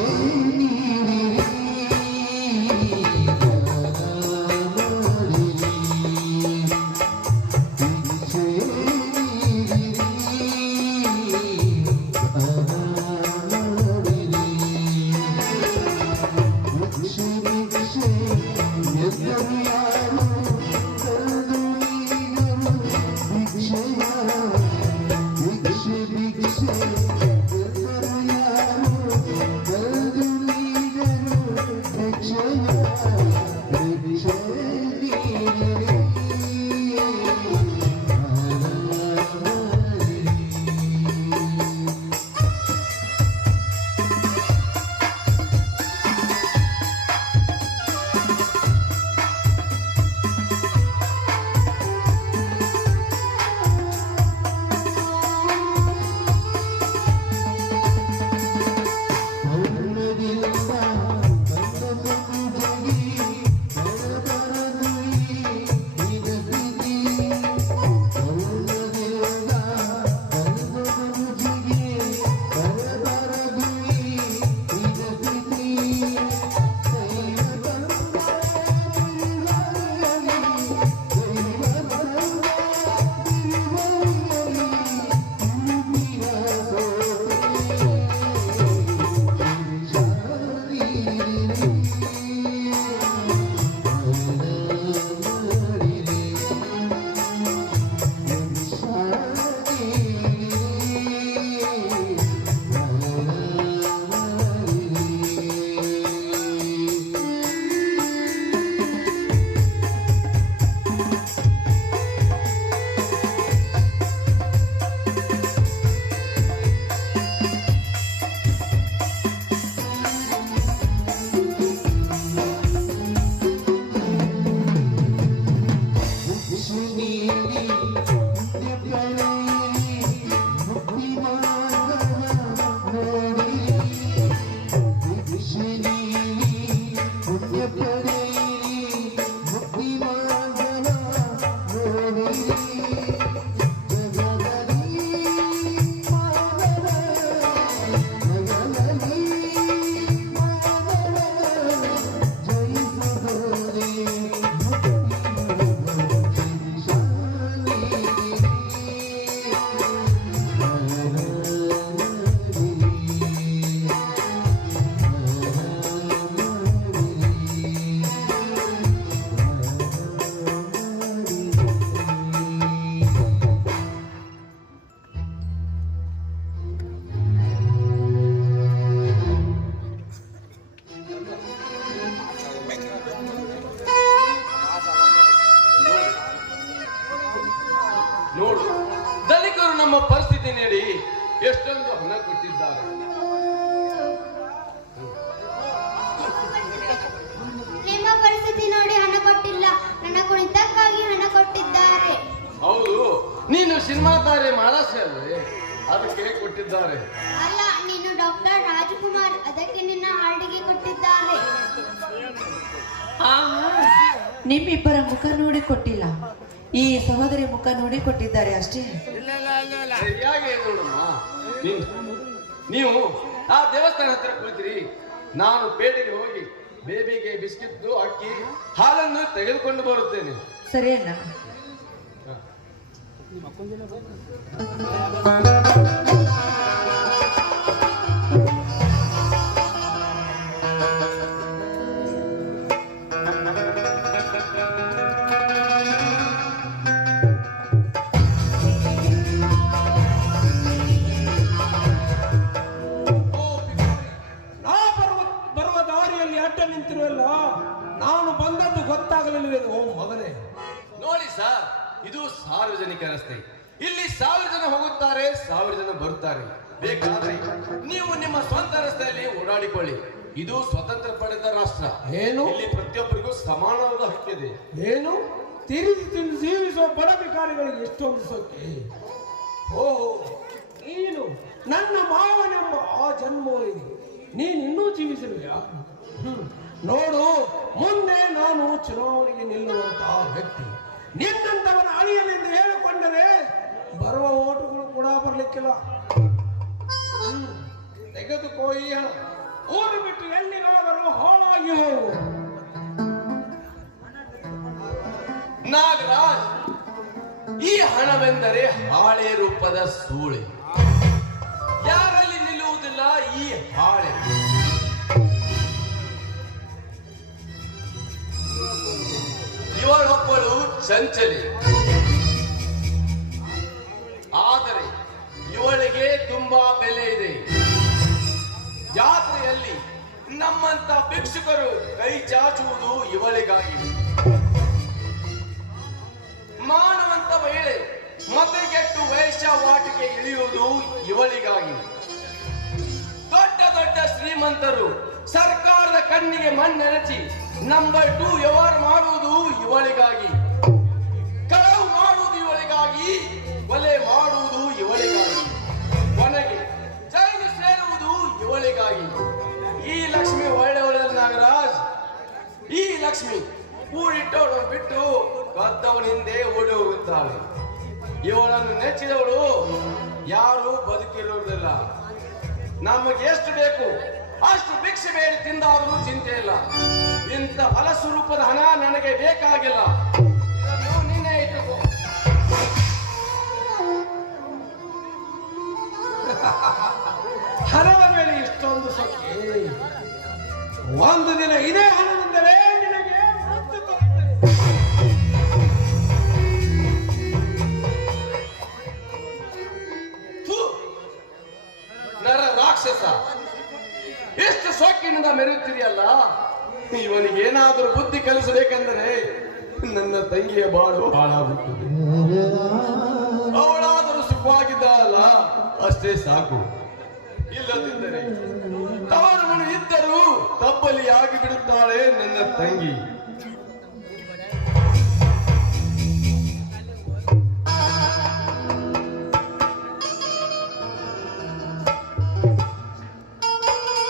ಸಿನಿಮಾ ತಾರೆ ಮಹಾರಾಷ್ಟ್ರ ಅಲ್ವೇ ಅದಕ್ಕೆ ಕೊಟ್ಟಿದ್ದಾರೆ. ಅಲ್ಲ, ನೀನು ಡಾಕ್ಟರ್ ರಾಜ್ಕುಮಾರ್, ಅದಕ್ಕೆ ನಿನ್ನ ಹಾಡಿಗೆ ಕೊಟ್ಟಿದ್ದಾರೆ. ನಿಮ್ಮಿಬ್ಬರ ಮುಖ ನೋಡಿ ಕೊಟ್ಟಿಲ್ಲ, ಈ ಸಹೋದರಿ ಮುಖ ನೋಡಿ ಕೊಟ್ಟಿದ್ದಾರೆ ಅಷ್ಟೇ. ಸರಿಯಾಗಿ ನೋಡಮ್ಮ. ನೀವು ಆ ದೇವಸ್ಥಾನ ಹತ್ರ ಕುಳಿತಿರಿ, ನಾನು ಪೇಟೆಗೆ ಹೋಗಿ ಬೇಬಿಗೆ ಬಿಸ್ಕಿಟ್, ಅಕ್ಕಿ, ಹಾಲನ್ನು ತೆಗೆದುಕೊಂಡು ಬರುತ್ತೇನೆ. ಸರಿ ಅಣ್ಣ. ಬರುವ ದಾರಿಯಲ್ಲಿ ಅಡ್ಡ ನಿಂತಿರುವಲ್ಲ, ನಾನು ಬಂದದ್ದು ಗೊತ್ತಾಗಲಿಲ್ಲ. ಓ ಮಗನೇ, ನೋಡಿ ಸರ್, ಇದು ಸಾರ್ವಜನಿಕ ರಸ್ತೆ. ಇಲ್ಲಿ 1000 ಜನ ಹೋಗುತ್ತಾರೆ, 1000 ಜನ ಬರುತ್ತಾರೆ. ಬೇಕಾದ್ರೆ ನೀವು ನಿಮ್ಮ ಸ್ವಂತ ರಸ್ತೆಯಲ್ಲಿ ಓಡಾಡಿಕೊಳ್ಳಿ. ಇದು ಸ್ವತಂತ್ರ ಪಡೆದ ರಾಷ್ಟ್ರ. ಏನು? ಇಲ್ಲಿ ಪ್ರತಿಯೊಬ್ಬರಿಗೂ ಸಮಾನವಾದ ಹಕ್ಕಿದೆ. ಏನು? ತಿರುಗಿ ತಿಂದು ಜೀವಿಸುವ ಬಡ ಭಿಕಾರಿಗಳಿಗೆ ಎಷ್ಟೊಂದು ಸೊಕ್ಕೆ. ಓಹೋ, ನೀನು ನನ್ನ ಮಾವನೆಂಬ ಆ ಜನ್ಮವಿದೆ, ನೀನಿನ್ನೂ ಜೀವಿಸಿರುವೆಯಾ? ನೋಡು, ಮುಂದೆ ನಾನು ಚುನಾವಣೆಗೆ ನಿಲ್ಲುವಂತಹ ವ್ಯಕ್ತಿ. ನಿನ್ನಂತವನ ಅಳಿಯಲೆಂದು ಹೇಳಿಕೊಂಡರೆ ಬರುವ ಓಟುಗಳು ಕೂಡ ಬರ್ಲಿಕ್ಕಿಲ್ಲ. ತೆಗೆದುಕೋ ಈ ಹಣ, ಊರು ಬಿಟ್ಟು ಎಲ್ಲಿಗಾದರೂ ಹಾಳಾಗಿ ಹೋಗು. ನಾಗರಾಜ್, ಈ ಹಣವೆಂದರೆ ಹಾಳೆ ರೂಪದ ಸೂಳೆ. ಯಾರಲ್ಲಿ ನಿಲ್ಲುವುದಿಲ್ಲ ಈ ಹಾಳೆ. ಇವಳೊಬ್ಬಳು ಚಂಚಲೆ, ಆದರೆ ಇವಳಿಗೆ ತುಂಬಾ ಬೆಲೆ ಇದೆ. ಜಾತ್ರೆಯಲ್ಲಿ ನಮ್ಮಂತ ಭಿಕ್ಷುಕರು ಕೈ ಚಾಚುವುದು ಇವಳಿಗಾಗಿ. ಮಾನವಂತ ಮಹಿಳೆ ಮತಗೆಟ್ಟು ವೇಶ್ಯಾವಾಟಿಕೆ ಇಳಿಯುವುದು ಇವಳಿಗಾಗಿ. ದೊಡ್ಡ ದೊಡ್ಡ ಶ್ರೀಮಂತರು ಸರ್ಕಾರದ ಕಣ್ಣಿಗೆ ಮಣ್ಣೆರಚಿ ನಂಬರ್ 2 ವ್ಯವಹಾರ ಮಾಡುವುದು ಇವಳಿಗಾಗಿ. ಕಳವು ಮಾಡುವುದು ಇವಳಿಗಾಗಿ, ಕೊಲೆ ಮಾಡುವುದು ಇವಳಿಗಾಗಿ, ಕೊನೆಗೆ ಜೈಲು ಸೇರುವುದು ಇವಳಿಗಾಗಿ. ಈ ಲಕ್ಷ್ಮಿ ಒಳ್ಳೆಯವಳಲ್ಲ ನಾಗರಾಜ್. ಈ ಲಕ್ಷ್ಮಿ ಕೂಡಿಟ್ಟವಳು ಬಿಟ್ಟು ಕದ್ದವನ ಹಿಂದೆ ಓಡಿ ಹೋಗುತ್ತಾಳೆ. ಇವಳನ್ನು ನೆಚ್ಚಿದವಳು ಯಾರು ಬದುಕಿರುವುದಿಲ್ಲ. ನಮಗೆ ಎಷ್ಟು ಬೇಕು ಅಷ್ಟು ಭಿಕ್ಷೆ ಬೇಡಿ ತಿಂದಾದರೂ ಚಿಂತೆ ಇಲ್ಲ. ಇಂಥ ಫಲಸ್ವರೂಪದ ಹಣ ನನಗೆ ಬೇಕಾಗಿಲ್ಲ. ಇದನ್ನು ನೀನೇ ಇಟ್ಟುಕೋ. ಹಣದ ಮೇಲೆ ಇಷ್ಟೊಂದು ಸೊಕ್ಕೆ. ಒಂದು ದಿನ ಇದೇ ಹಣದಿಂದಲೇ ನಿನಗೆ ಮುತ್ತು ಕೊಡುತ್ತೇನೆ. ಥು, ನರ ರಾಕ್ಷಸ, ಎಷ್ಟು ಸೊಕ್ಕಿನಿಂದ ಮೆರೆಯುತ್ತಿದೆಯಲ್ಲ. ಇವನಿಗೇನಾದರೂ ಬುದ್ಧಿ ಕಲಿಸಬೇಕೆಂದರೆ ನನ್ನ ತಂಗಿಯ ಬಾಳು ಹಾಳಾಗುತ್ತದೆ. ಅವಳಾದರೂ ಸುಖವಾಗಿದ್ದಾಳಲ್ಲ, ಅಷ್ಟೇ ಸಾಕು. ಇಲ್ಲದಿದ್ದರೆ ತವರವನು ಇದ್ದರೂ ತಪ್ಪಲಿ ಆಗಿ ಬಿಡುತ್ತಾಳೆ ನನ್ನ ತಂಗಿ.